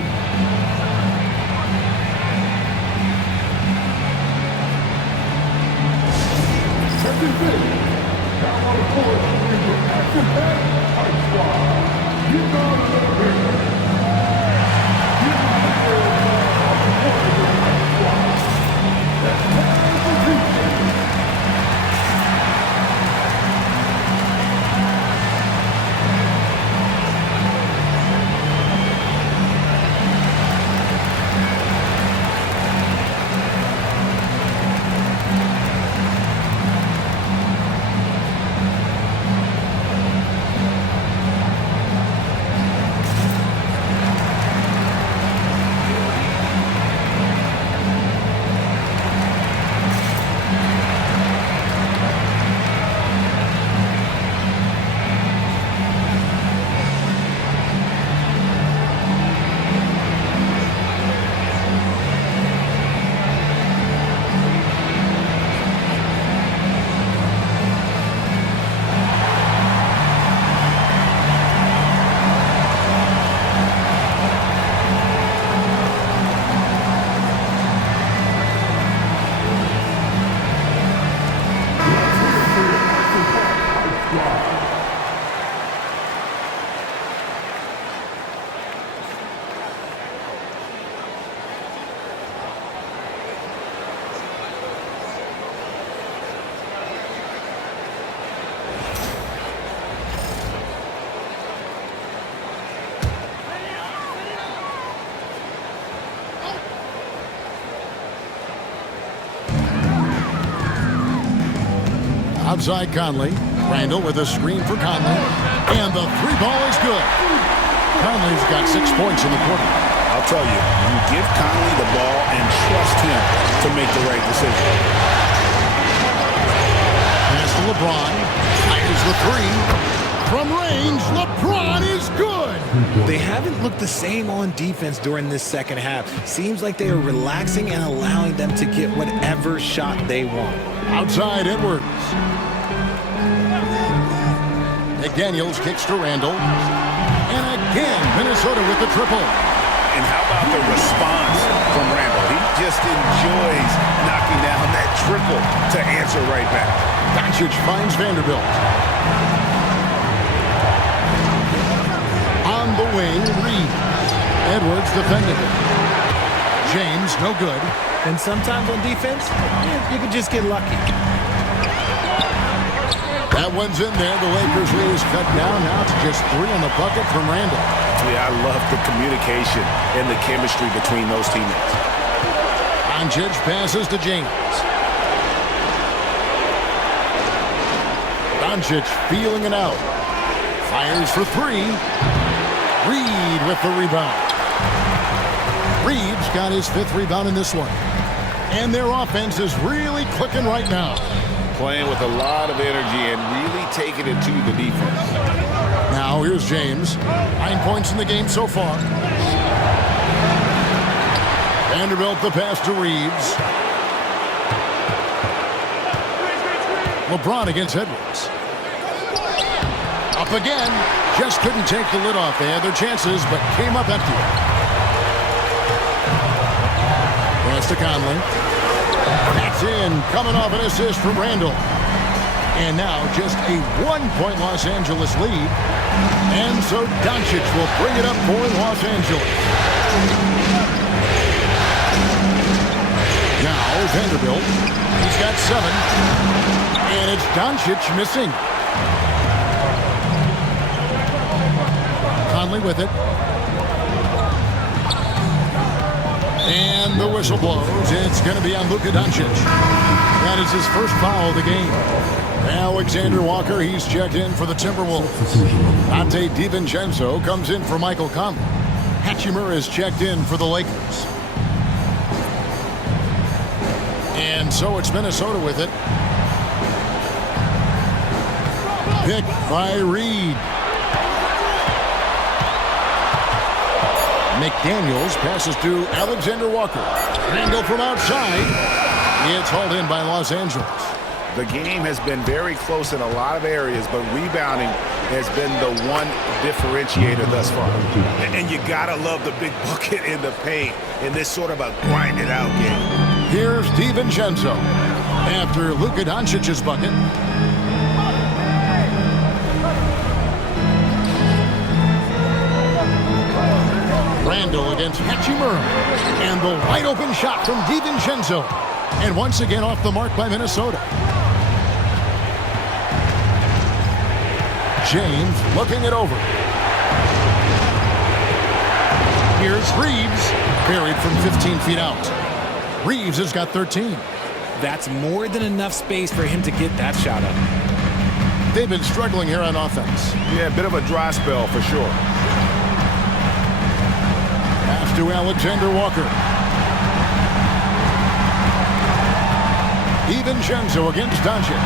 Outside Conley. Randall with a screen for Conley. And the three ball is good. Conley's got 6 points in the quarter. I'll tell you, you give Conley the ball and trust him to make the right decision. Pass to LeBron. Fires the three. From range, LeBron is good. They haven't looked the same on defense during this second half. Seems like they are relaxing and allowing them to get whatever shot they want. Outside Edwards. McDaniels kicks to Randall. And again, Minnesota with the triple. And how about the response from Randall? He just enjoys knocking down that triple to answer right back. Doncic finds Vanderbilt. On the wing, Reed. Edwards defending. James, no good. And sometimes on defense, you can just get lucky. That one's in there. The Lakers lead is cut down now to just 3 on the bucket from Randall. Yeah, I love the communication and the chemistry between those teammates. Doncic passes to James. Doncic feeling it out. Fires for 3. Reed with the rebound. Reed's got his 5th rebound in this one. And their offense is really clicking right now. Playing with a lot of energy and really taking it to the defense. Now here's James. 9 points in the game so far. Vanderbilt the pass to Reeves. LeBron against Edwards. Up again. Just couldn't take the lid off. They had their chances, but came up empty. Pass to Conley. That's in. Coming off an assist from Randall. And now just a 1-point Los Angeles lead. And so Doncic will bring it up for Los Angeles. Now Vanderbilt. He's got 7. And it's Doncic missing. Conley with it. And the whistle blows. It's going to be on Luka Doncic. That is his first foul of the game. Alexander Walker, he's checked in for the Timberwolves. Dante DiVincenzo comes in for Michael Conley. Hachimura is checked in for the Lakers. And so it's Minnesota with it. Picked by Reed. McDaniels passes to Alexander Walker. Randall from outside. It's hauled in by Los Angeles. The game has been very close in a lot of areas, but rebounding has been the one differentiator thus far. And you gotta love the big bucket in the paint in this sort of a grinded-out game. Here's DiVincenzo after Luka Doncic's bucket. Randall against Hachimura. And the wide open shot from DiVincenzo. And once again off the mark by Minnesota. James looking it over. Here's Reeves. Buried from 15 feet out. Reeves has got 13. That's more than enough space for him to get that shot up. They've been struggling here on offense. Yeah, a bit of a dry spell for sure. Pass to Alexander Walker. DiVincenzo against Doncic.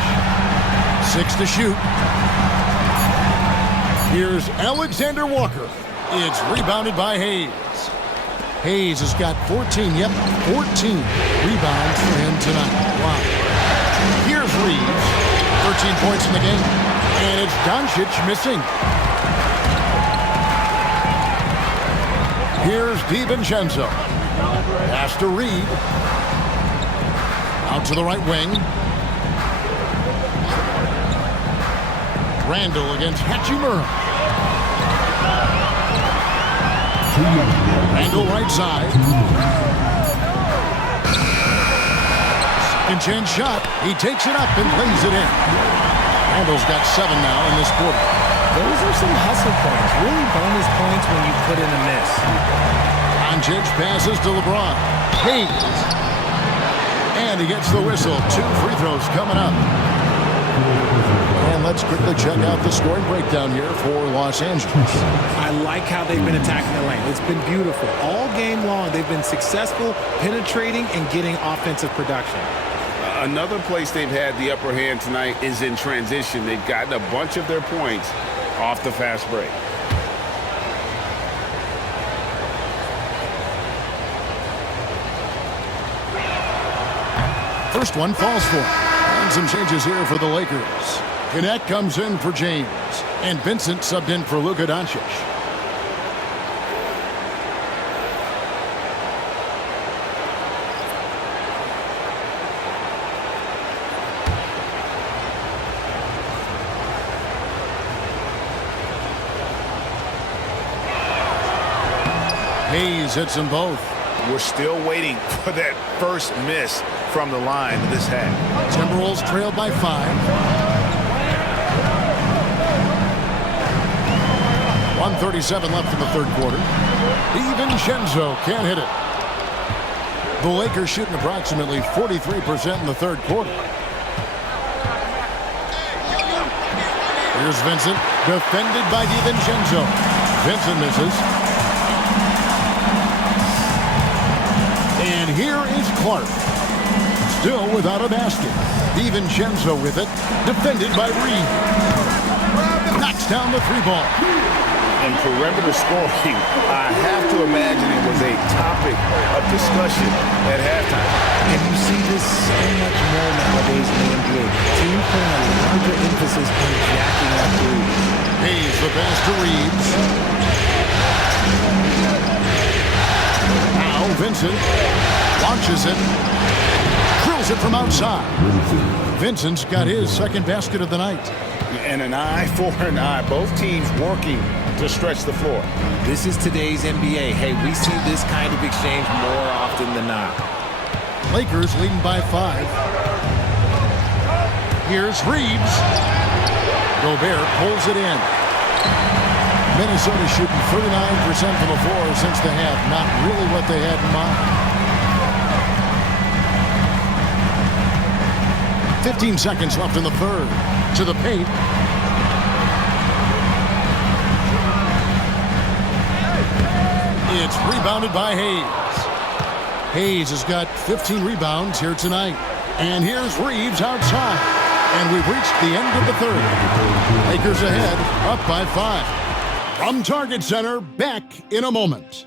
6 to shoot. Here's Alexander Walker. It's rebounded by Hayes. Hayes has got 14, 14 rebounds for him tonight. Wow. Here's Reeves. 13 points in the game. And it's Doncic missing. Here's DiVincenzo. Pass to Reed. Out to the right wing. Randall against Hachimura. Randall right side. Second chance shot. He takes it up and lays it in. Randall's got 7 now in this quarter. Those are some hustle points. Really bonus points when you put in a miss. Doncic passes to LeBron. Hayes. And he gets the whistle. 2 free throws coming up. And let's quickly check out the scoring breakdown here for Los Angeles. I like how they've been attacking the lane. It's been beautiful. All game long, they've been successful penetrating and getting offensive production. Another place they've had the upper hand tonight is in transition. They've gotten a bunch of their points off the fast break. First one falls for him. And some changes here for the Lakers. Connect comes in for James. And Vincent subbed in for Luka Doncic. Hayes hits them both. We're still waiting for that first miss from the line of this half. Timberwolves trailed by 5. 1:37 left in the third quarter. DiVincenzo can't hit it. The Lakers shooting approximately 43% in the third quarter. Here's Vincent, defended by DiVincenzo. Vincent misses. And here is Clark. Still without a basket. DiVincenzo with it. Defended by Reed. Knocks down the 3-ball. And perimeter scoring, I have to imagine it was a topic of discussion at halftime. And you see this so much more nowadays in the NBA. Teams putting a larger emphasis on jacking up threes. Hayes the pass to Reeves. Now Vincent launches it. Drills it from outside. Vincent's got his second basket of the night. And an eye for an eye. Both teams working to stretch the floor. This is today's NBA. Hey, we see this kind of exchange more often than not. Lakers leading by 5. Here's Reeves. Gobert pulls it in. Minnesota shooting 39% from the floor since the half. Not really what they had in mind. 15 seconds left in the third. To the paint. It's rebounded by Hayes. Hayes has got 15 rebounds here tonight. And here's Reeves outside. And we've reached the end of the third. Lakers ahead, up by 5. From Target Center, back in a moment.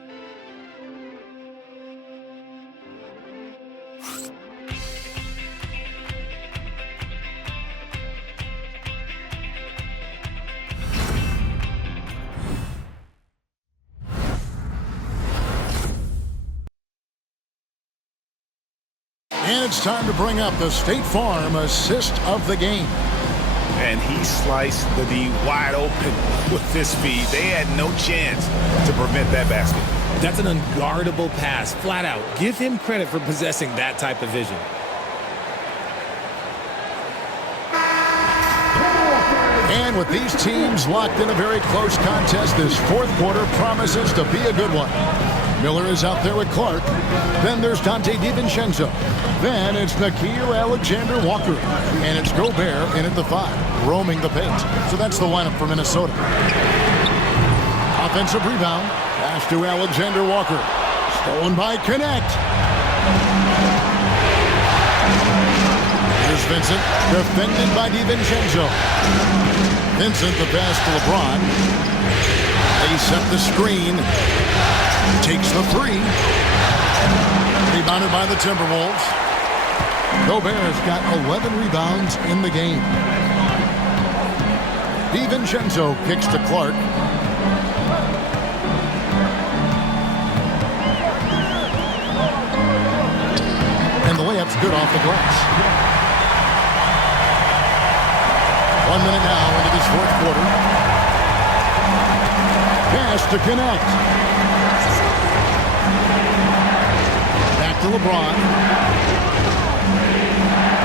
And it's time to bring up the State Farm assist of the game. And he sliced the D wide open with this feed. They had no chance to prevent that basket. That's an unguardable pass, flat out. Give him credit for possessing that type of vision. And with these teams locked in a very close contest, this fourth quarter promises to be a good one. Miller is out there with Clark. Then there's Dante DiVincenzo. Then it's Nickeil Alexander-Walker. And it's Gobert in at the 5, roaming the paint. So that's the lineup for Minnesota. Offensive rebound. Pass to Alexander-Walker. Stolen by Connect. Here's Vincent, defended by DiVincenzo. Vincent, the pass to LeBron. They set the screen. Takes the 3. Rebounded by the Timberwolves. Gobert's got 11 rebounds in the game. DiVincenzo kicks to Clark. And the layup's good off the glass. 1 minute now into this fourth quarter. Pass to Connect. Back to LeBron.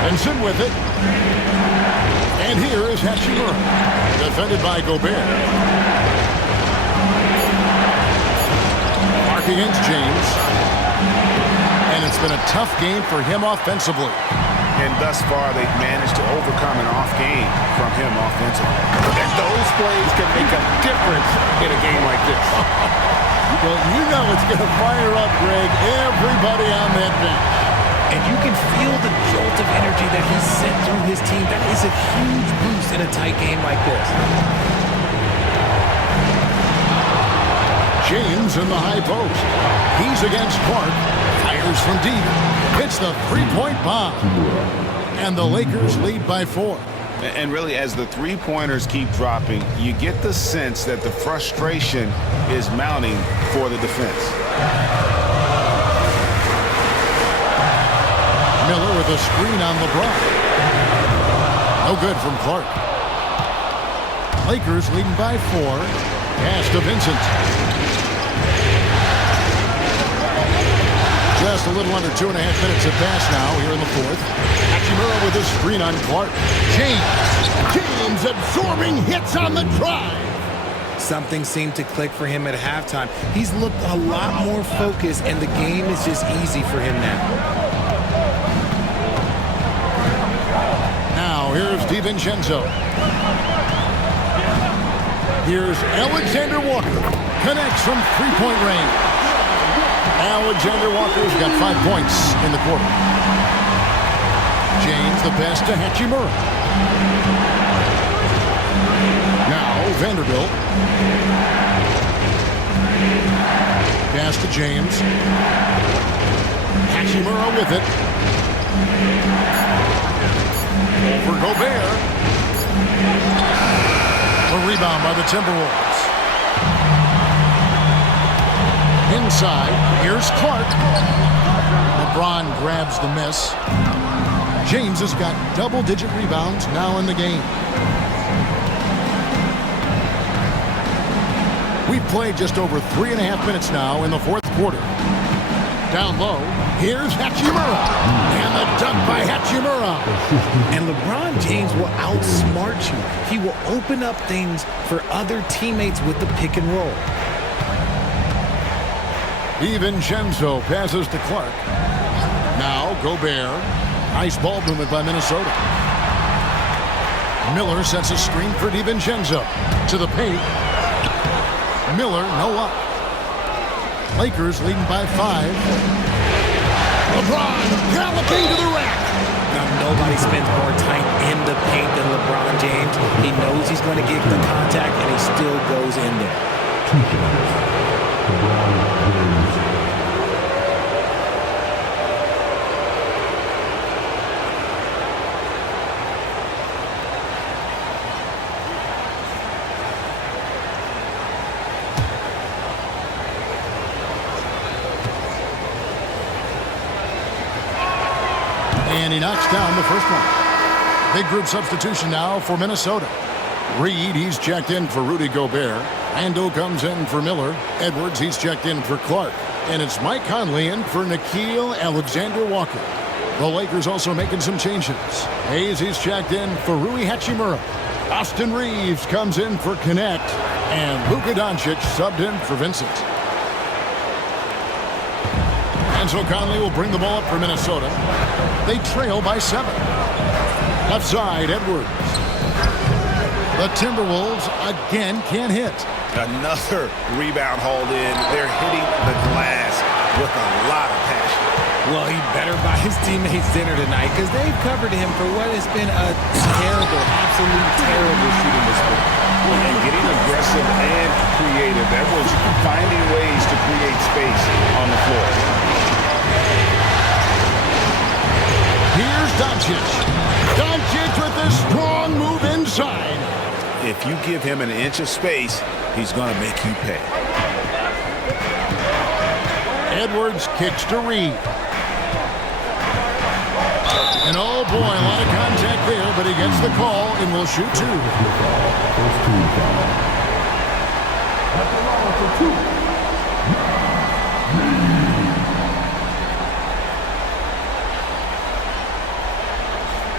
Benson with it. And here is Hachimura. Defended by Gobert. Mark against James. And it's been a tough game for him offensively. And thus far, they've managed to overcome an off game from him offensively. And those plays can make a difference in a game like this. Well, you know it's going to fire up, Greg, everybody on that bench. And you can feel the jolt of energy that he sent through his team. That is a huge boost in a tight game like this. James in the high post. He's against Clark. Fires from deep. Hits the three-point bomb. And the Lakers lead by 4. And really, as the three-pointers keep dropping, you get the sense that the frustration is mounting for the defense. Miller with a screen on LeBron. No good from Clark. Lakers leading by 4. Pass to Vincent. Just a little under 2.5 minutes have passed now here in the fourth. Hachimura with a screen on Clark. James absorbing hits on the drive. Something seemed to click for him at halftime. He's looked a lot more focused, and the game is just easy for him now. Now here's DiVincenzo. Here's Alexander Walker. Connects from three-point range. Alexander Walker's got 5 points in the quarter. James the pass to Hachimura. Now Vanderbilt. Pass to James. Hachimura with it. Over Gobert. A rebound by the Timberwolves. Inside, here's Clark. LeBron grabs the miss. James has got double-digit rebounds now in the game. We've played just over 3.5 minutes now in the fourth quarter. Down low, here's Hachimura. And the dunk by Hachimura. And LeBron James will outsmart you. He will open up things for other teammates with the pick and roll. DiVincenzo passes to Clark. Now Gobert. Nice ball movement by Minnesota. Miller sets a screen for DiVincenzo. To the paint. Miller, no up. Lakers leading by 5. LeBron galloping to the rack. Now, nobody spends more time in the paint than LeBron James. He knows he's going to get the contact, and he still goes in there. And he knocks down the first one. Big group substitution now for Minnesota. Reed, he's checked in for Rudy Gobert. Randall comes in for Miller. Edwards, he's checked in for Clark. And it's Mike Conley in for Nickeil Alexander-Walker. The Lakers also making some changes. Hayes, he's checked in for Rui Hachimura. Austin Reeves comes in for Connect. And Luka Doncic subbed in for Vincent. And so Conley will bring the ball up for Minnesota. They trail by 7. Left side, Edwards. The Timberwolves again can't hit. Another rebound hauled in. They're hitting the glass with a lot of passion. Well, he better buy his teammates dinner tonight because they've covered him for what has been a terrible, absolute terrible shooting this week. And getting aggressive and creative. Edwards finding ways to create space on the floor. Here's Doncic. Doncic with a strong move inside. If you give him an inch of space, he's going to make you pay. Edwards kicks to Reed. And oh boy, a lot of contact there, but he gets the call and will shoot 2.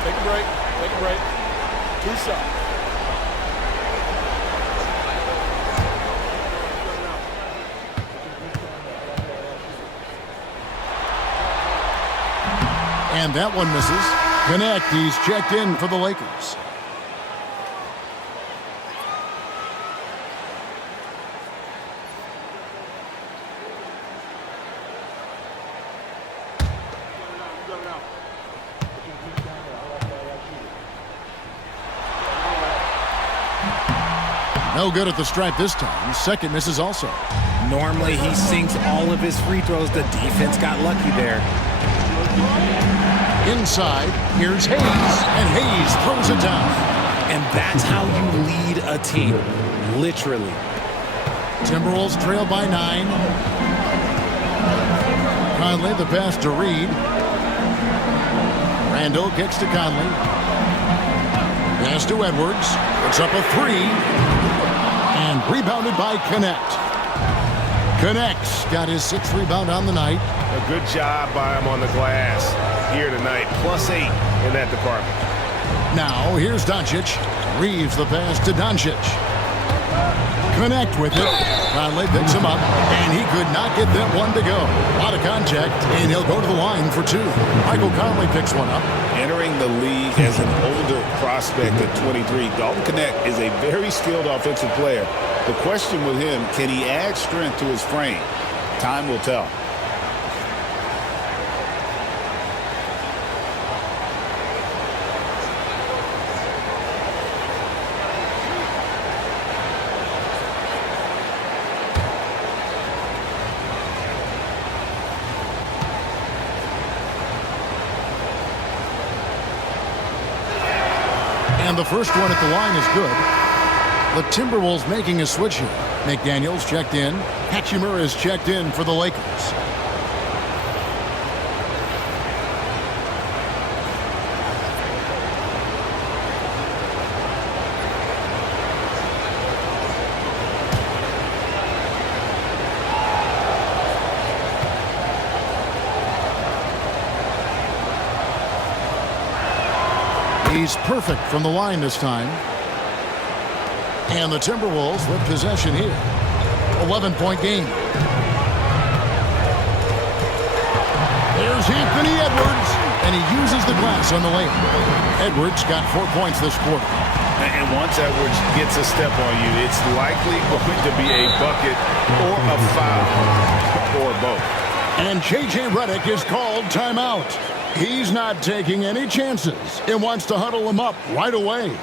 Take a break. Take a break. 2 shots. And that one misses. Connect, he's checked in for the Lakers. No good at the stripe this time. Second misses also. Normally, he sinks all of his free throws. The defense got lucky there. Inside, here's Hayes. And Hayes throws it down. And that's how you lead a team. Literally. Timberwolves trail by 9. Conley, the pass to Reed. Randall kicks to Conley. Pass to Edwards. Puts up a 3. And rebounded by Connect. Connect's got his 6th rebound on the night. A good job by him on the glass here tonight. +8 in that department. Now, here's Doncic. Reeves the pass to Doncic. Connect with it. Conley picks him up, and he could not get that one to go. A lot of contact, and he'll go to the line for 2. Michael Conley picks one up. Entering the league as an older prospect at 23, Dalton Connect is a very skilled offensive player. The question with him, can he add strength to his frame? Time will tell. And the first one at the line is good. The Timberwolves making a switch here. McDaniels checked in. Hachimura is checked in for the Lakers. He's perfect from the line this time. And the Timberwolves with possession here. 11-point game. There's Anthony Edwards, and he uses the glass on the layup. Edwards got 4 points this quarter. And once Edwards gets a step on you, it's likely going to be a bucket or a foul or both. And J.J. Redick is called timeout. He's not taking any chances and wants to huddle him up right away.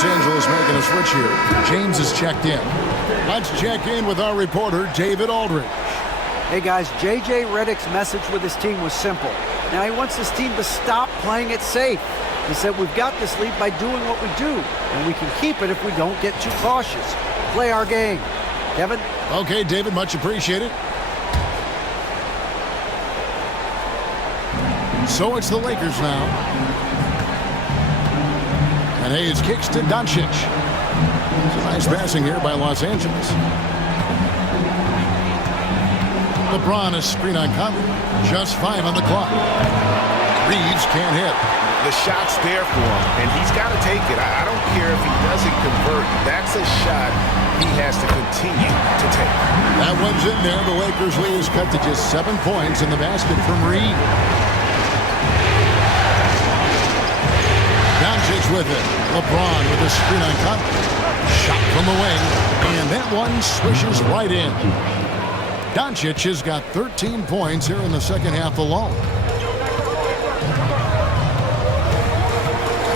Los Angeles making a switch here. James is checked in. Let's check in with our reporter, David Aldridge. Hey guys, J.J. Redick's message with his team was simple. Now he wants his team to stop playing it safe. He said, we've got this lead by doing what we do, and we can keep it if we don't get too cautious. Play our game. Kevin? Okay, David, much appreciated. So it's the Lakers now. And Hayes kicks to Doncic. Some nice passing here by Los Angeles. LeBron is screen on Conley. Just 5 on the clock. Reeves can't hit. The shot's there for him, and he's got to take it. I don't care if he doesn't convert. That's a shot he has to continue to take. That one's in there. The Lakers lead is cut to just 7 points in the basket from Reed. Doncic with it. LeBron with a screen on Conley. Shot from the wing, and that one swishes right in. Doncic has got 13 points here in the second half alone.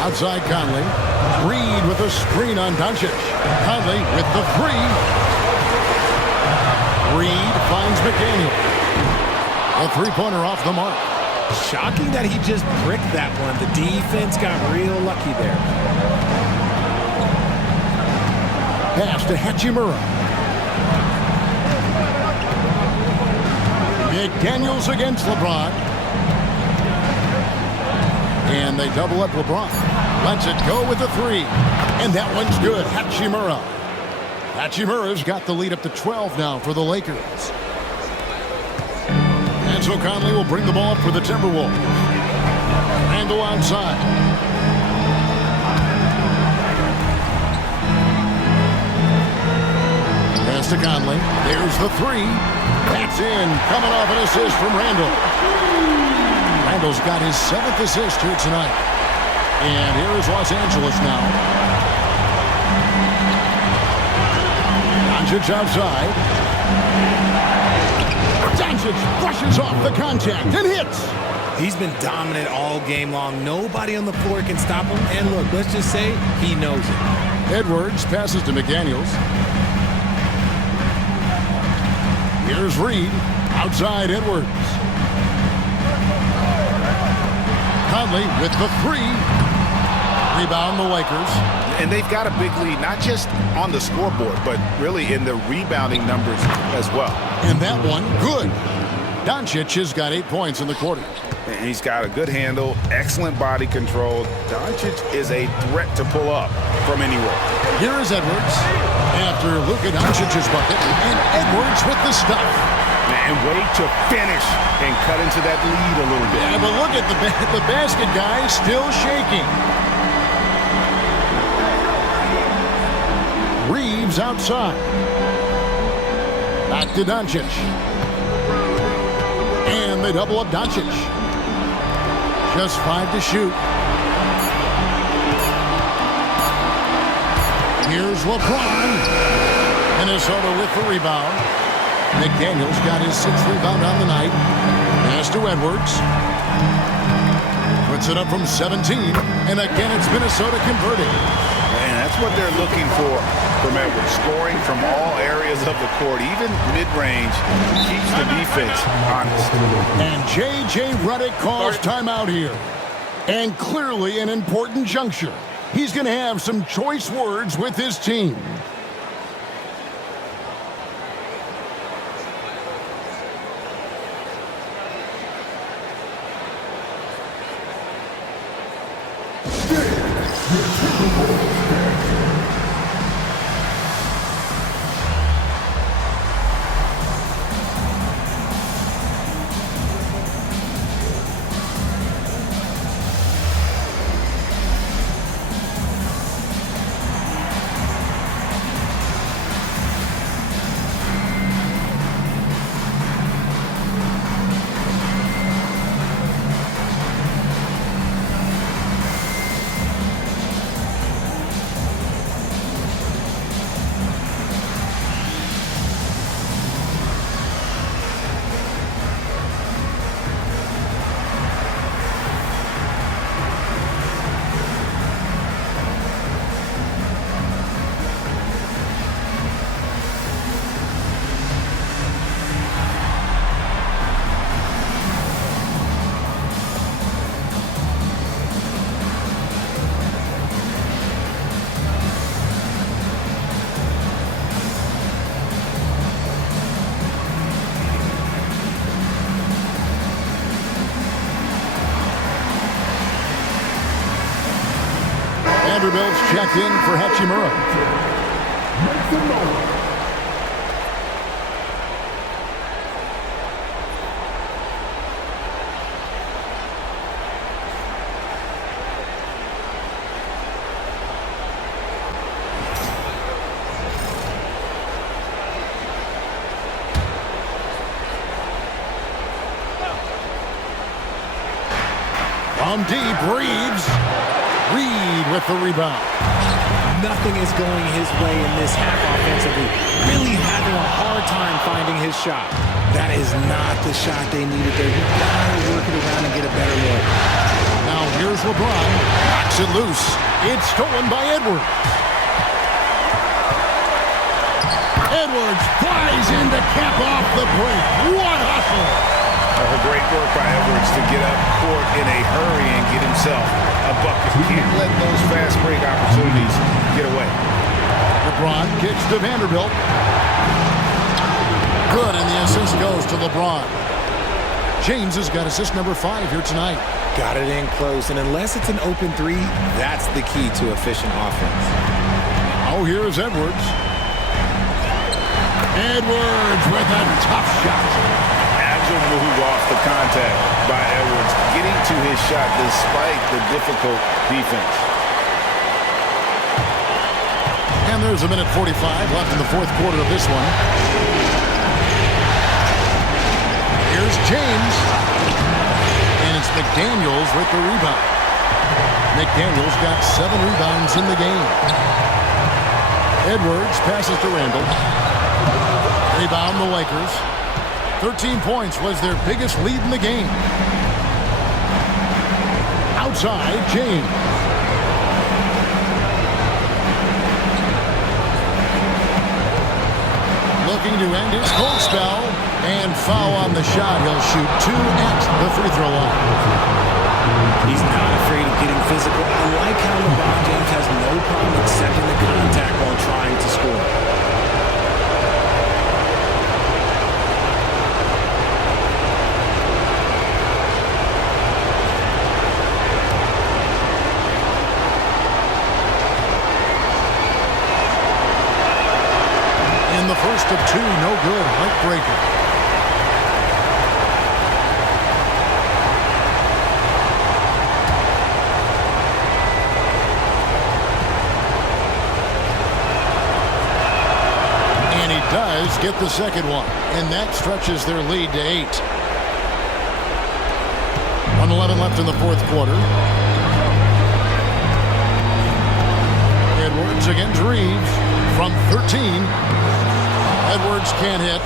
Outside Conley. Reed with a screen on Doncic. Conley with the 3. Reed finds McDaniel. A three-pointer off the mark. Shocking that he just bricked that one. The defense got real lucky there. Pass to Hachimura. McDaniels against LeBron. And they double up LeBron. Lets it go with the 3. And that one's good. Hachimura. Hachimura's got the lead up to 12 now for the Lakers. And so Conley will bring the ball up for the Timberwolves. Randle outside. Pass to Conley. There's the 3. That's in. Coming off an assist from Randle. Randle's got his 7th assist here tonight. And here is Los Angeles now. Doncic outside. Doncic brushes off the contact and hits. He's been dominant all game long. Nobody on the floor can stop him. And look, let's just say he knows it. Edwards passes to McDaniels. Here's Reed. Outside Edwards. Conley with the 3. Rebound the Lakers. And they've got a big lead, not just on the scoreboard, but really in the rebounding numbers as well. And that one, good. Doncic has got 8 points in the quarter. And he's got a good handle, excellent body control. Doncic is a threat to pull up from anywhere. Here is Edwards after Luka Doncic's bucket, and Edwards with the stuff. And wait to finish and cut into that lead a little bit. Yeah, but look at the basket guy still shaking. Reeves outside. Back to Doncic. And they double up Doncic. Just 5 to shoot. Here's LeBron. Minnesota with the rebound. McDaniels got his 6th rebound on the night. Pass to Edwards. Puts it up from 17. And again, it's Minnesota converting. And that's what they're looking for from Edwards. Scoring from all areas of the court, even mid-range, keeps the defense honest. And J.J. Redick calls timeout here. And clearly an important juncture. He's going to have some choice words with his team. Vanderbilt's checked in for Hachimura. From deep, Reed with the rebound. Nothing is going his way in this half offensively. Really having a hard time finding his shot. That is not the shot they needed there. You gotta work it around and get a better look. Now here's LeBron. Knocks it loose. It's stolen by Edwards. Edwards flies in to cap off the break. What hustle! Great work by Edwards to get up court in a hurry and get himself a bucket. Can't let those fast break opportunities get away. LeBron kicks to Vanderbilt. Good, and the assist goes to LeBron. James has got assist number 5 here tonight. Got it in close, and unless it's an open three, that's the key to efficient offense. Oh, here's Edwards. Edwards with a tough shot. Move off the contact by Edwards, getting to his shot despite the difficult defense. And there's a minute 45 left in the fourth quarter of this one. Here's James. And it's McDaniels with the rebound. McDaniels got 7 rebounds in the game. Edwards passes to Randall. Rebound the Lakers. 13 points was their biggest lead in the game. Outside, James. Looking to end his cold spell. And foul on the shot. He'll shoot 2 at the free throw line. He's not afraid of getting physical. I like how LeBron James has no problem accepting the contact while trying to score. The first of 2, no good. Heartbreaker. And he does get the second one. And that stretches their lead to 8. 1:11 left in the fourth quarter. Edwards against Reeves from 13. Edwards can't hit.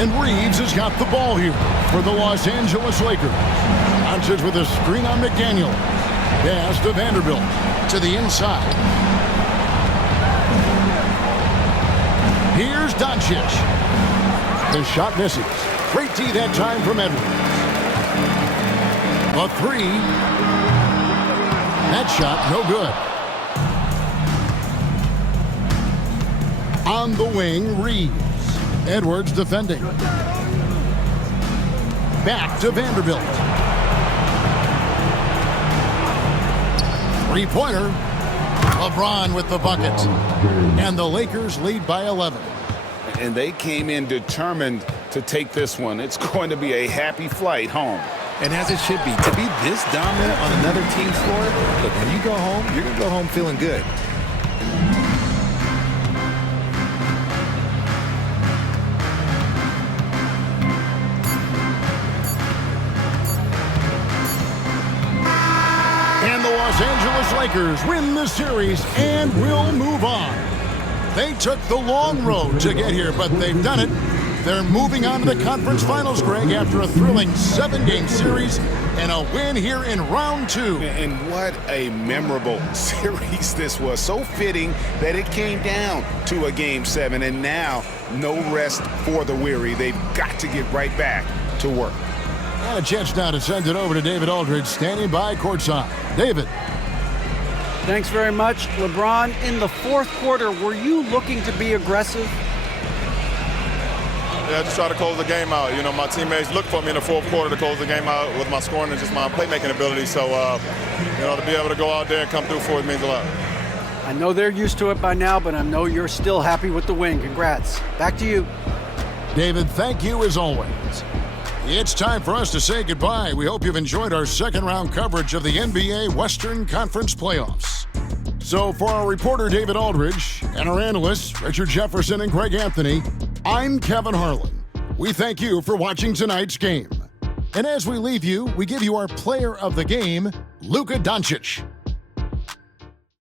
And Reeves has got the ball here for the Los Angeles Lakers. Doncic with a screen on McDaniel. Pass to Vanderbilt to the inside. Here's Doncic. The shot misses. Great D that time from Edwards. A 3. That shot no good. On the wing, Reeves. Edwards defending. Back to Vanderbilt. Three-pointer. LeBron with the bucket. And the Lakers lead by 11. And they came in determined to take this one. It's going to be a happy flight home. And as it should be. To be this dominant on another team's floor, look, when you go home, you're going to go home feeling good. Los Angeles Lakers win the series and will move on. They took the long road to get here, but they've done it. They're moving on to the conference finals, Greg, after a thrilling 7-game series and a win here in round 2. And what a memorable series this was. So fitting that it came down to a Game 7, and now no rest for the weary. They've got to get right back to work. And a chance now to send it over to David Aldridge, standing by courtside. David. Thanks very much. LeBron, in the fourth quarter, were you looking to be aggressive? just try to close the game out. You know, my teammates look for me in the fourth quarter to close the game out with my scoring and just my playmaking ability. So, you know, to be able to go out there and come through for it means a lot. I know they're used to it by now, but I know you're still happy with the win. Congrats. Back to you. David, thank you as always. It's time for us to say goodbye. We hope you've enjoyed our second-round coverage of the NBA Western Conference Playoffs. So for our reporter, David Aldridge, and our analysts, Richard Jefferson and Greg Anthony, I'm Kevin Harlan. We thank you for watching tonight's game. And as we leave you, we give you our player of the game, Luka Doncic.